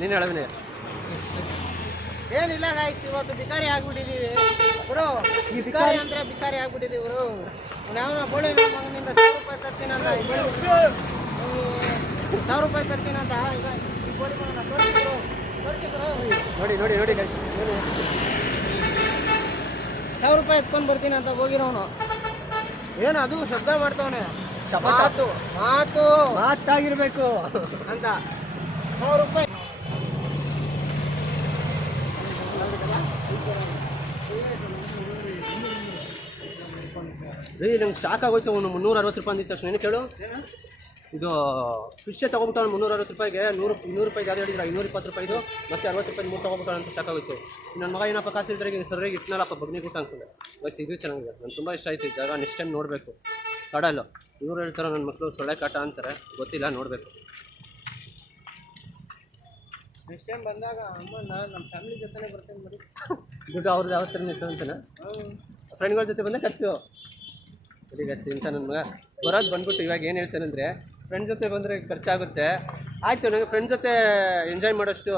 ನೀನು ಹೇಳೋ ವಿನಯ. ಏನಿಲ್ಲ ಗಾಯ್ಸ್, ಇವತ್ತು ಬಿಕಾರಿ ಆಗ್ಬಿಟ್ಟಿದೀವಿ ಬಿಡು. ಬಿಕಾರಿ ಅಂದ್ರೆ ಬಿಕಾರಿ ಆಗ್ಬಿಟ್ಟಿದೀವಿ ಗುರು. ಯಾವ ಬೋಳಿ ಮಗನಿಂದ 1,000 ರೂಪಾಯಿ ತರ್ತೀನಂತ, 1,000 ರೂಪಾಯಿ ತರ್ತೀನಂತ ಈಗ ಈ ಬೋಳಿ ಮಗನ ನೋಡಿ 1,000 ರೂಪಾಯಿ ಎತ್ಕೊಂಡು ಬರ್ತೀನಿ ಅಂತ ಹೋಗಿರೋನು. ಏನು ಅದು ಶಬ್ದ ಮಾಡ್ತವನೆ, ಮಾತಾಗಿರ್ಬೇಕು ಅಂತ 1,000 ರೂಪಾಯಿ. ನಂಗೆ ಸಾಕಾಗೋಯ್ತು. ಅವನು 360 ರೂಪಾಯಿ ಅಂದಿದ್ದ ತಕ್ಷಣ ಏನು ಕೇಳು, ಇದು ಫಿಶ್ಶೇ ತೊಗೊಬಿಟ್ಟು 360 ರೂಪಾಯಿಗೆ 100 ರೂಪಾಯಿಗೆ ಯಾರು ಹೇಳಿದ್ರೆ 520 ರೂಪಾಯಿದು ಮತ್ತು 60 ರೂಪಾಯಿ 3 ತೊಗೊಬಿಟ್ಟು ಅಂತ ಸಾಕಾಗೋಯ್ತು. ನನ್ನ ಮಗ ಏನಪ್ಪ ಕಾಸಿದ್ರೆ ಸರಿಯಾಗಿ ಇಟ್ನಲ್ಲಪ್ಪ ಬಗ್ನಿಗೂಟ ಅಂದ್ಕೊಂಡೆ. ಬಸ್ ಇದು ಚೆನ್ನಾಗಿದೆ, ನನಗೆ ತುಂಬ ಇಷ್ಟ ಆಯಿತು ಈ ಜಾಗ. ನೆಕ್ಸ್ಟ್ ಟೈಮ್ ನೋಡಬೇಕು. ಕಾಡಲ್ಲ, ಇವ್ರು ಹೇಳ್ತಾರೆ ನನ್ನ ಮಕ್ಕಳು ಸೊಳ್ಳೆ ಕಾಟ ಅಂತಾರೆ, ಗೊತ್ತಿಲ್ಲ, ನೋಡಬೇಕು. ನೆಕ್ಸ್ಟ್ ಟೈಮ್ ಬಂದಾಗ ಅಮ್ಮನ ನಮ್ಮ ಫ್ಯಾಮಿಲಿ ಜೊತೆನೇ ಬರ್ತೇನೆ ನೋಡಿ. ದುಡ್ಡು ಅವ್ರದ್ದು ಯಾವ ಥರ ನಿಂತಂತಾನೆ ಫ್ರೆಂಡ್ಗಳ ಜೊತೆ ಬಂದರೆ ಖರ್ಚು. ಈಗ ಇಂಥ ನನ್ನ ಮಗ ಬರೋದು ಬಂದ್ಬಿಟ್ಟು ಇವಾಗ ಏನು ಹೇಳ್ತಾನಂದರೆ ಫ್ರೆಂಡ್ ಜೊತೆ ಬಂದರೆ ಖರ್ಚಾಗುತ್ತೆ. ಆಯಿತು, ನನಗೆ ಫ್ರೆಂಡ್ ಜೊತೆ ಎಂಜಾಯ್ ಮಾಡೋಷ್ಟು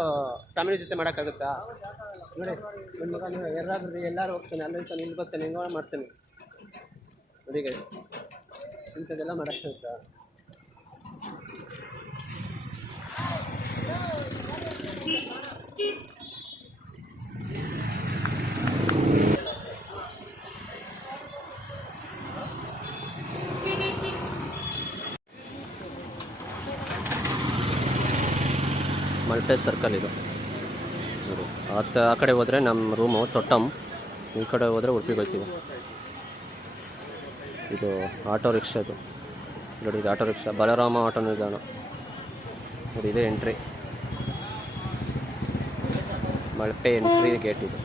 ಫ್ಯಾಮಿಲಿ ಜೊತೆ ಮಾಡೋಕ್ಕಾಗುತ್ತಾ? ನೋಡಿ ನನ್ನ ಮಗ ನೋಡಿ ಎಲ್ಲರೂ ಹೋಗ್ತಾನೆ, ಅಲ್ಲಿರ್ತಾನೆ, ಇಲ್ಲಿ ಬರ್ತಾನೆ, ಹೆಂಗೋ ಮಾಡ್ತಾನೆ ನೋಡಿ ಗೈಸ್. ಇಂಥದ್ದೆಲ್ಲ ಮಾಡೋಕ್ಕಾಗುತ್ತಾ? ಮಲ್ಪೆ ಸರ್ಕಲ್ ಇದು ನೋಡಿ. ಆ ಕಡೆ ಹೋದರೆ ನಮ್ಮ ರೂಮು ತೊಟ್ಟಮ್, ಈ ಕಡೆ ಹೋದರೆ ಉಡುಪಿಗೆ ಹೋಗ್ತೀವಿ. ಇದು ಆಟೋ ರಿಕ್ಷಾ, ಇದು ನೋಡಿ, ಇದು ಆಟೋ ರಿಕ್ಷಾ, ಬಲರಾಮ ಆಟೋ ನಿಲ್ದಾಣ ನೋಡಿ. ಇದೇ ಎಂಟ್ರಿ, ಮಲ್ಪೆ ಎಂಟ್ರಿ ಗೇಟ್ ಇದು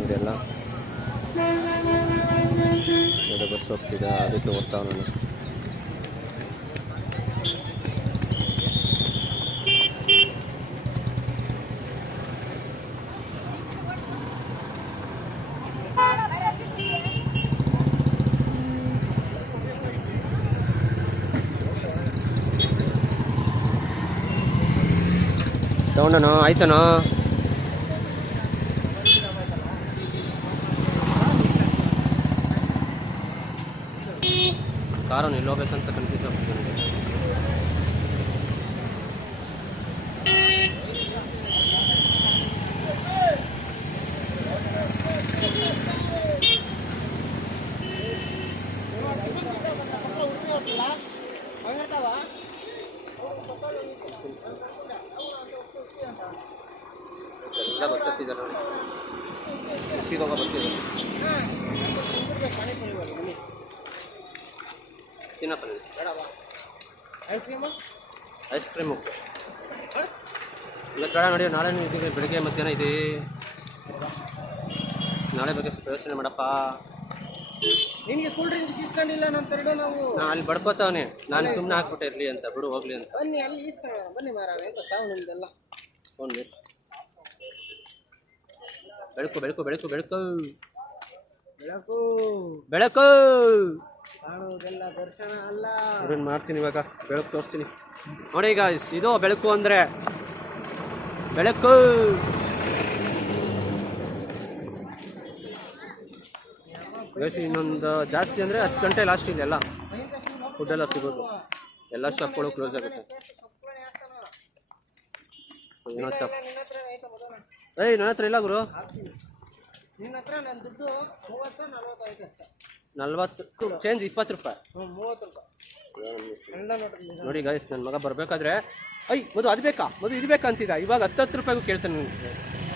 ನೋಡಿ. ಎಲ್ಲ ನೋಡಿ ಬಸ್ ಹೋಗ್ತಿದೆ, ಅದಕ್ಕೆ ಹೋಗ್ತಾವ ನಾನು. ತಗೊಂಡನೋ ಆಯ್ತನೋ? ಕಾರನ್ನು ಎಲ್ಲಿ ಹೋಗ್ಬೇಕಂತ ಕನ್ಫ್ಯೂಸ್ ಆಗ್ಬಿಡ್ತೀನಿ. ಎಲ್ಲ ಬಸ್ ಹತ್ತಿದ್ದಾರೆ ನೋಡಿ, ಉಡುಪಿಗೆ ಹೋಗೋ ಬಸ್ ಇದೆ. ತಿನ್ನಪ್ಪ ice cream ice cream okay ಇಲ್ಲ ಬೇಡ ನೋಡಿ. ನಾಳೆ ಇದೀವಿ, ಬೆಳಿಗ್ಗೆ ಮಧ್ಯಾಹ್ನ ಇದೆ. ನಾಳೆ ಬಗ್ಗೆ ಸ್ವಲ್ಪ ಯೋಚನೆ ಮಾಡಪ್ಪ. ನಿನಗೆ ಕೂಲ್ ಡ್ರಿಂಕ್ಸ್ ಇಸ್ಕೊಂಡಿಲ್ಲ ನಾನು ತರಡೆ ನಾವು. ನಾನು ಅಲ್ಲಿ ಬಡ್ಕೋತಾವನೆ, ನಾನು ಸುಮ್ಮನೆ ಹಾಕ್ಬಿಟ್ಟೆ ಇರಲಿ ಅಂತ, ಬಿಡು ಹೋಗ್ಲಿ ಅಂತ. ಬನ್ನಿ ಅಲ್ಲಿ ಇಸ್ಕೊಳ್ಳೋಣ, ಬನ್ನಿ ಮಾರಾವೆ ಅಂತ ಸಾವು ನಿಮ್ದೆಲ್ಲ. Phone miss. ಬೆಳಕು ಬೆಳಕು ಬೆಳಕು ಬೆಳಕು ಬೆಳಕು ಬೆಳಕು ಕಾಣುವುದೆಲ್ಲ ದರ್ಶನ ಅಲ್ಲ. ಅದನ್ನು ಮಾಡ್ತೀನಿ ಇವಾಗ, ಬೆಳಕು ತೋರಿಸ್ತೀನಿ ನೋಡಿ. ಈಗ ಇದು ಬೆಳಕು ಅಂದರೆ ಬೆಳಕು. ಬೇಸಿ ಇನ್ನೊಂದು ಜಾಸ್ತಿ ಅಂದರೆ 10 ಗಂಟೆ ಲಾಸ್ಟ್ ಇಲ್ಲ ಎಲ್ಲ ಫುಡ್ಡೆಲ್ಲ ಸಿಗೋದು. ಎಲ್ಲ ಶಾಪ್ಗಳು ಕ್ಲೋಸ್ ಆಗುತ್ತೆ. ಏನೋ ಚಾಪ್ ಏಯ್ ನನ್ನ ಹತ್ರ ಇಲ್ಲ ಗುರು. ನಿನ್ನ ಹತ್ರ ನನ್ನ ದುಡ್ಡು 30-40 ಆಯ್ತು ಅಷ್ಟೇ. 40 ಚೇಂಜ್ 20 ರೂಪಾಯಿ. 30 ರೂಪಾಯಿ ನೋಡಿ ಗೈಸ್, ನನ್ನ ಮಗ ಬರಬೇಕಾದ್ರೆ ಮದು ಅದು ಬೇಕಾ, ಮದು ಇದು ಬೇಕಾ ಅಂತಿದ್ದ. ಇವಾಗ 10 ರೂಪಾಯಿಗೂ ಕೇಳ್ತಾನೆ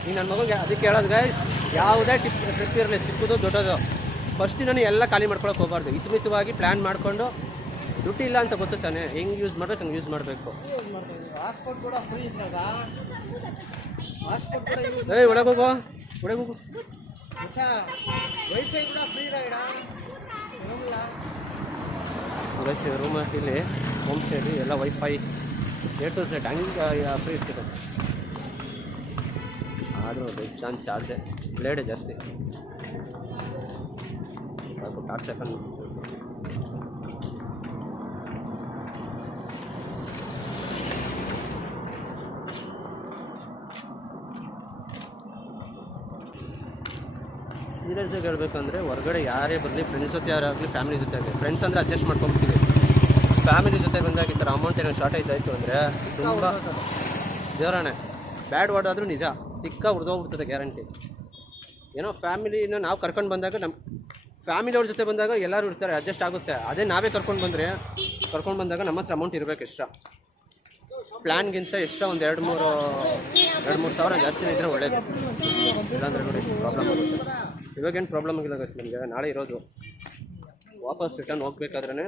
ನೀನು ನನ್ನ ಮಗನಿಗೆ. ಅದಕ್ಕೆ ಹೇಳೋದು ಗೈಸ್, ಯಾವುದೇ ಟ್ರಿಪ್ ಇರಲಿ, ಚಿಕ್ಕದು ದೊಡ್ಡದು, ಫಸ್ಟ್ ನಾನು ಎಲ್ಲ ಖಾಲಿ ಮಾಡ್ಕೊಳಕ್ಕೆ ಹೋಗಬಾರ್ದು. ಹಿತಮಿತವಾಗಿ ಪ್ಲ್ಯಾನ್ ಮಾಡಿಕೊಂಡು, ದುಡ್ಡು ಇಲ್ಲ ಅಂತ ಗೊತ್ತಾನೆ, ಹೆಂಗೆ ಯೂಸ್ ಮಾಡ್ಬೇಕು ಹಂಗೆ ಯೂಸ್ ಮಾಡಬೇಕು. ಹಾಸ್ಪೋರ್ಟ್ ಕೂಡ ಫ್ರೀ ಇದ್ದಾಗ ಹಾಸ್ಪೋರ್ಟ್ ಕೂಡ ಒಳಗೆ ಹೋಗು, ಒಳಗೆ ಹೋಗು. ವೈಫೈ ಕೂಡ ಫ್ರೀ ರೈಡ ಗೈಸ್ ರೂಮ್ ಇಲ್ಲಿ ಹೋಮ್ ಸ್ಟೇಲಿ ಎಲ್ಲ ವೈಫೈ A to Z ಹಂಗೆ ಫ್ರೀ ಇರ್ತಿರೋದು. ಆದರೂ ಬೇಜಾನ್ ಚಾರ್ಜೆ, ಬ್ಲೇಡೆ ಜಾಸ್ತಿ. ಸಾಕು ಟಾರ್ಚ್ ಹಾಕೊಂಡು ಸೀರಿಯಸ್ಸಾಗಿ ಹೇಳ್ಬೇಕಂದ್ರೆ, ಹೊರಗಡೆ ಯಾರೇ ಬರಲಿ, ಫ್ರೆಂಡ್ಸ್ ಜೊತೆ ಯಾರಾಗಲಿ, ಫ್ಯಾಮಿಲಿ ಜೊತೆ ಆಗಲಿ. ಫ್ರೆಂಡ್ಸ್ ಅಂದರೆ ಅಡ್ಜಸ್ಟ್ ಮಾಡ್ಕೊಂಬಿಡ್ತೀವಿ. ಫ್ಯಾಮಿಲಿ ಜೊತೆ ಬಂದಾಗ ಈ ಥರ ಅಮೌಂಟ್ ಏನೋ ಶಾರ್ಟೇಜ್ ಆಯಿತು ಅಂದರೆ ತುಂಬ ದೇವರಾಣೆ. ಬ್ಯಾಡ್ ವರ್ಡ್ ಆದರೂ ನಿಜ, ತಿಕ್ಕ ಉರಿದೋಗ್ಬಿಡ್ತದೆ ಗ್ಯಾರಂಟಿ. ಏನೋ ಫ್ಯಾಮಿಲಿನ ನಾವು ಕರ್ಕೊಂಡು ಬಂದಾಗ, ನಮ್ಮ ಫ್ಯಾಮಿಲಿಯವ್ರ ಜೊತೆ ಬಂದಾಗ ಎಲ್ಲರೂ ಇರ್ತಾರೆ, ಅಡ್ಜಸ್ಟ್ ಆಗುತ್ತೆ. ಅದೇ ನಾವೇ ಕರ್ಕೊಂಡು ಬಂದಾಗ ನಮ್ಮ ಹತ್ರ ಅಮೌಂಟ್ ಇರಬೇಕು ಎಕ್ಸ್ಟ್ರಾ. ಪ್ಲ್ಯಾನ್ಗಿಂತ ಎಕ್ಸ್ಟ್ರಾ ಒಂದು 2-3 ಸಾವಿರ ಜಾಸ್ತಿನೇ ಇದ್ದರೆ ಒಳ್ಳೇದು. ಇಲ್ಲಾಂದರೆ ನೋಡಿ ಎಷ್ಟು ಪ್ರಾಬ್ಲಮ್ ಆಗುತ್ತೆ. ಇವಾಗೇನು ಪ್ರಾಬ್ಲಮ್ ಆಗಿಲ್ಲ ಗೈಸ್ ನಮಗೆ. ನಾಳೆ ಇರೋದು ವಾಪಸ್ ರಿಟರ್ನ್ ಹೋಗ್ಬೇಕಾದ್ರೇ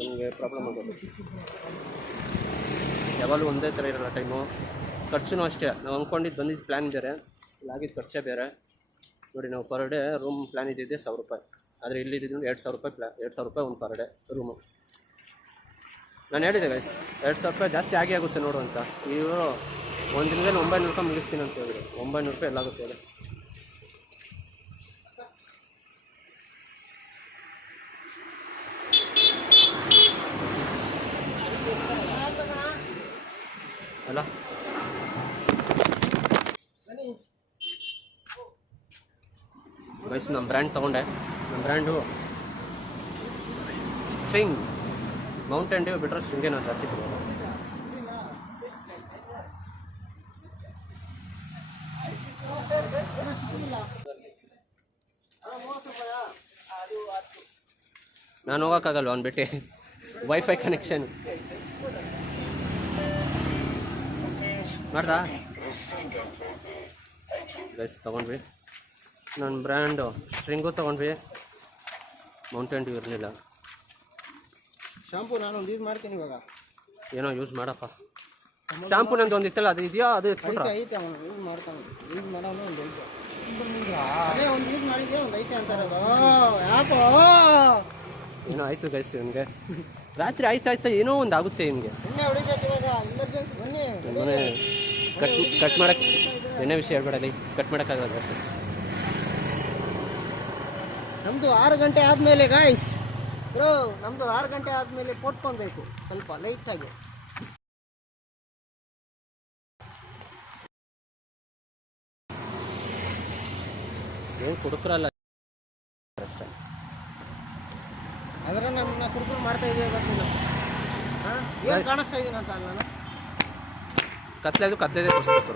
ನಮಗೆ ಪ್ರಾಬ್ಲಮ್ ಆಗೋದು. ಯಾವಾಗಲೂ ಒಂದೇ ಥರ ಇರೋಲ್ಲ ಟೈಮು. ಖರ್ಚು ಅಷ್ಟೇ, ನಾವು ಅಂದ್ಕೊಂಡಿದ್ದು ಬಂದಿದ್ದು ಪ್ಲ್ಯಾನ್ ಬೇರೆ, ಇಲ್ಲಾಗಿದ್ದು ಖರ್ಚೇ ಬೇರೆ. ನೋಡಿ, ನಾವು ಪರ್ ಡೇ ರೂಮ್ ಪ್ಲ್ಯಾನ್ ಇದ್ದಿದ್ದೆ 1000 ರೂಪಾಯಿ, ಆದರೆ ಇಲ್ಲಿದ್ದು 2000 ರೂಪಾಯಿ 2000 ರೂಪಾಯಿ ಒಂದು ಪರ್ ಡೇ ರೂಮು. ನಾನು ಹೇಳಿದೆ ಗೈಸ್ 2,000 ರೂಪಾಯಿ ಜಾಸ್ತಿ ಆಗುತ್ತೆ ನೋಡು ಅಂತ. ಇವರು ಒಂದು ದಿನದಲ್ಲಿ 900 ರೂಪಾಯಿ ಮುಗಿಸ್ತೀನಿ ಅಂತ ಹೇಳಿದ್ರು. 900 ರೂಪಾಯಿ ಎಲ್ಲಾಗುತ್ತೆ ಹೇಳಿ. ಅಲ್ಲ ಗೈಸ್ ನಮ್ಮ ಬ್ರ್ಯಾಂಡ್ ತೊಗೊಂಡೆ. ನಮ್ಮ ಬ್ರ್ಯಾಂಡು ಸ್ಟ್ರಿಂಗ್, ಮೌಂಟೇನ್ ಡ್ಯೂ ಬಿಟ್ಟರೆ ಸ್ಟ್ರಿಂಗೇ ನಾವು ಜಾಸ್ತಿ ಕೊಡೋದು. ನಾನು ಹೋಗೋಕ್ಕಾಗಲ್ವ ಅವ್ನು ಬಿಟ್ಟು, ವೈಫೈ ಕನೆಕ್ಷನ್ ಮಾಡ್ದಾ ಗೈಸ್. ತೊಗೊಂಡ್ವಿ ನನ್ನ ಬ್ರ್ಯಾಂಡು ಸ್ಟ್ರಿಂಗು ತೊಗೊಂಡ್ವಿ, ಮೌಂಟೇನ್ ಡ್ಯೂ ಇರಲಿಲ್ಲ. ಶಾಂಪು ನಾನೊಂದು ಯೂಸ್ ಮಾಡ್ತೀನಿ ಇವಾಗ. ಏನೋ ಯೂಸ್ ಮಾಡಪ್ಪ. ಶಾಂಪು ನಂದು ಒಂದು ಇತ್ತಲ್ಲ, ಅದು ಇದೆಯಾ? ಅದು ಎತ್ಬಿಟ್ರ? ಐತೆ ಅವನು ಯೂಸ್ ಮಾಡ್ತಾನೆ. ಯೂಸ್ ಮಾಡೋನು ಒಂದು ಐತೆ. ಅದೇ ಒಂದು ಯೂಸ್ ಮಾಡಿದ್ದೆ, ಒಂದು ಐತೆ ಅಂತ ಇರೋದು. ಯಾಕೋ ಏನೋ ಆಯಿತು ಗೈಸ್ ಇವನಿಗೆ. ರಾತ್ರಿ ಆಯ್ತಾ ಏನೋ ಒಂದು ಆಗುತ್ತೆ ಇವನಿಗೆ. ಎಣ್ಣೆ ಹೊಡಿಬೇಕು ಇವಾಗ, ಎಮರ್ಜೆನ್ಸಿ ಬನ್ನಿ. ನಮ್ಮನೆ ಕಟ್ ಮಾಡೋಕ್ಕೆ ಎಣ್ಣೆ ವಿಷಯ ಹೇಳ್ಬೇಡಲಿ, ಕಟ್ ಮಾಡೋಕ್ಕಾಗಲ್ಲ ಅಷ್ಟೇ. ನಮ್ಮದು 6 ಗಂಟೆ ಆದಮೇಲೆ ಗಾಯ್ಸ್ ಬ್ರೋ, ನಮ್ಮದು 6 ಗಂಟೆ ಆದಮೇಲೆ ಕೊಟ್ಕೊಬೇಕು ಸ್ವಲ್ಪ ಲೈಟಾಗಿ. ಏನು ಕುಡುಕ್ರಲ್ಲ ಅಷ್ಟೇ. ಅದರ ನಮ್ಮನ್ನ ಕುಡ್ಕೊಂಡು ಮಾಡ್ತಾ ಇದೀವಿ ಬರ್ತೀನಿ. ಹಾಂ ಏನು ಕಾಣಿಸ್ತಾ ಇದ್ದೀನಿ ಅಂತ ನಾನು ಕತ್ಲೆದೇ ತೋರಿಸ್ಬೇಕು.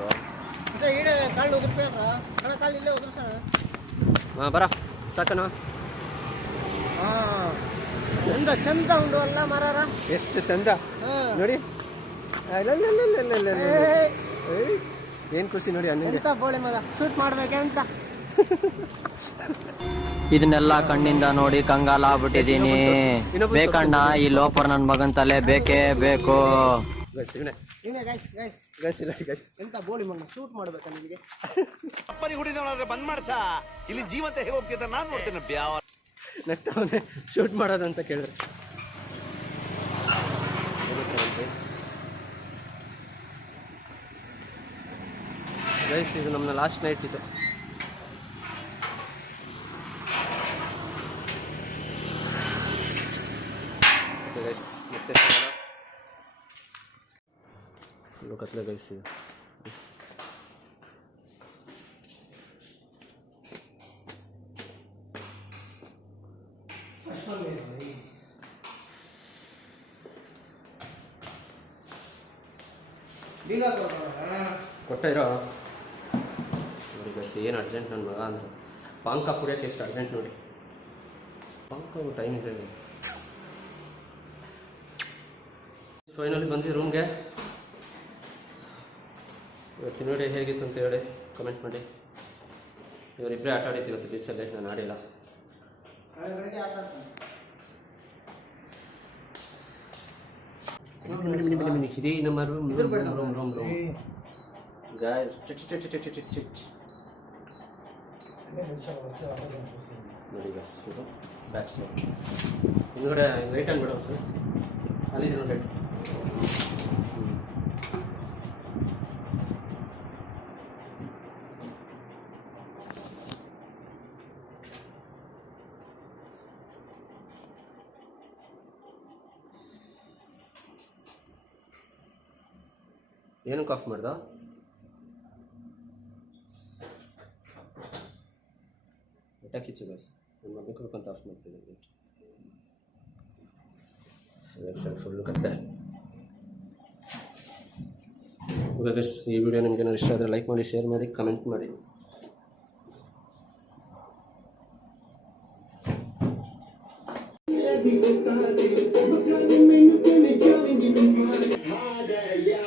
ನಿಜ ಈಡೆ ಕಾಳು ಉದುರ್ಬೇಡ್ರ, ಕಣ ಕಾಳು ಇಲ್ಲೇ ಉದುರ್ಸೋಣ. ಹಾಂ ಬರ ಸಾಕಣ. ಹಾಂ ಚಂದ ಚಂದ ಉಂಡು ಅಲ್ಲ ಮರಾರ, ಎಷ್ಟು ಚಂದ ನೋಡಿ. ಏನು ಖುಷಿ ನೋಡಿ ಅನ್ನಂಗೆ. ಎಂತ ಬೋಳೆ ಮಗ ಶೂಟ್ ಮಾಡ್ಬೇಕೆ ಅಂತ. ಇದನ್ನೆಲ್ಲ ಕಣ್ಣಿಂದ ನೋಡಿ ಕಂಗಾಲಾಗ್ಬಿಟ್ಟಿದೀನಿ. ಬೇಕಣ್ಣ ಈ ಲೋಪರ್ ನನ್ನ ಮಗನ್ ತಲೆ ಬೇಕೇ ಬೇಕು. ಇವನೇ ಗೈಸ್ ಗೈಸ್ ಗೈಸ್ ಇಲ್ಲ ಗೈಸ್. ಎಂತ ಬೋಳಿ ಮಗ ಶೂಟ್ ಮಾಡ್ಬೇಕಾ ನಿಮಗೆ? ಅಪ್ಪನಿಗೆ ಹುಡಿದವನಾದ್ರೆ ಬಂದ್ ಮಾಡ್ಸ, ಇಲ್ಲಿ ಜೀವಂತ ಹೇಗೆ ಹೋಗ್ತಿದ್ದ ನಾನು ನೋಡ್ತೇನೆ. ನೆಕ್ಸ್ಟ್ ಶೂಟ್ ಮಾಡೋದಂತ ಕೇಳಿದ್ರೆ ಗೈಸ್, ಇದು ನಮ್ಮನ್ನ ಲಾಸ್ಟ್ ನೈಟ್ ಇದು. ಗೈಸ್ ಮತ್ತೆ ಕತ್ಲೆ ಗೈಸ್ ಇದು. ಕೊಟ್ಟಿರೋ ನೋಡಿ ಗೈಸ್, ಏನು ಅರ್ಜೆಂಟ್ ನನ್ನ ಮಗ ಅಂದರೆ ಪಾಂಕ ಕುಡಿಯೋಕ್ಕೆ ಎಷ್ಟು ಅರ್ಜೆಂಟ್ ನೋಡಿ. ಪಾಂಕ ಟೈಮ್ ಇದೆ. ಫೈನಲಿ ಬಂದ್ವಿ ರೂಮ್ಗೆ. ಇವತ್ತಿನ ವಿಡಿಯೋ ಹೇಗಿತ್ತು ಅಂತ ಹೇಳಿ ಕಮೆಂಟ್ ಮಾಡಿ. ಇವರಿಬ್ಬರೇ ಆಟ ಆಡಿದ್ದು ಇವತ್ತು ಬೀಚಲ್ಲಿ, ನಾನು ಆಡಿಲ್ಲ. ಇದೇ ನಮ್ಮ ರೂಮ್ ಗಾಯ್ಸ್. ನೋಡಿ ಗಾಯ್ಸ್, ಇದು ಬ್ಯಾಕ್ ಸೈಡ್ ಹಿಂದ್ಗಡೆ ರೈಟ್ ಹ್ಯಾಂಡ್ ಬಿಡೋ ಸರ್, ಅಲ್ಲಿದೆ ನೋಡಿ. ಏನಕ್ಕೆ ಆಫ್ ಮಾಡ್ದ? ಊಟ ಕಿಚ್ಚು ಬಸ್ ನನ್ನ ಮಮ್ಮಿ ಕುಡ್ಕೊಂತ ಆಫ್ ಮಾಡ್ತಿದ್ದೆ. ಸರ್ ಫುಲ್ಲು ಕತ್ತೆ. ಓಕೆ, ಈ ವಿಡಿಯೋ ನಿಮ್ಗೆ ಏನಾದ್ರು ಇಷ್ಟ ಆದರೆ ಲೈಕ್ ಮಾಡಿ, ಶೇರ್ ಮಾಡಿ, ಕಮೆಂಟ್ ಮಾಡಿ. Harder, yo.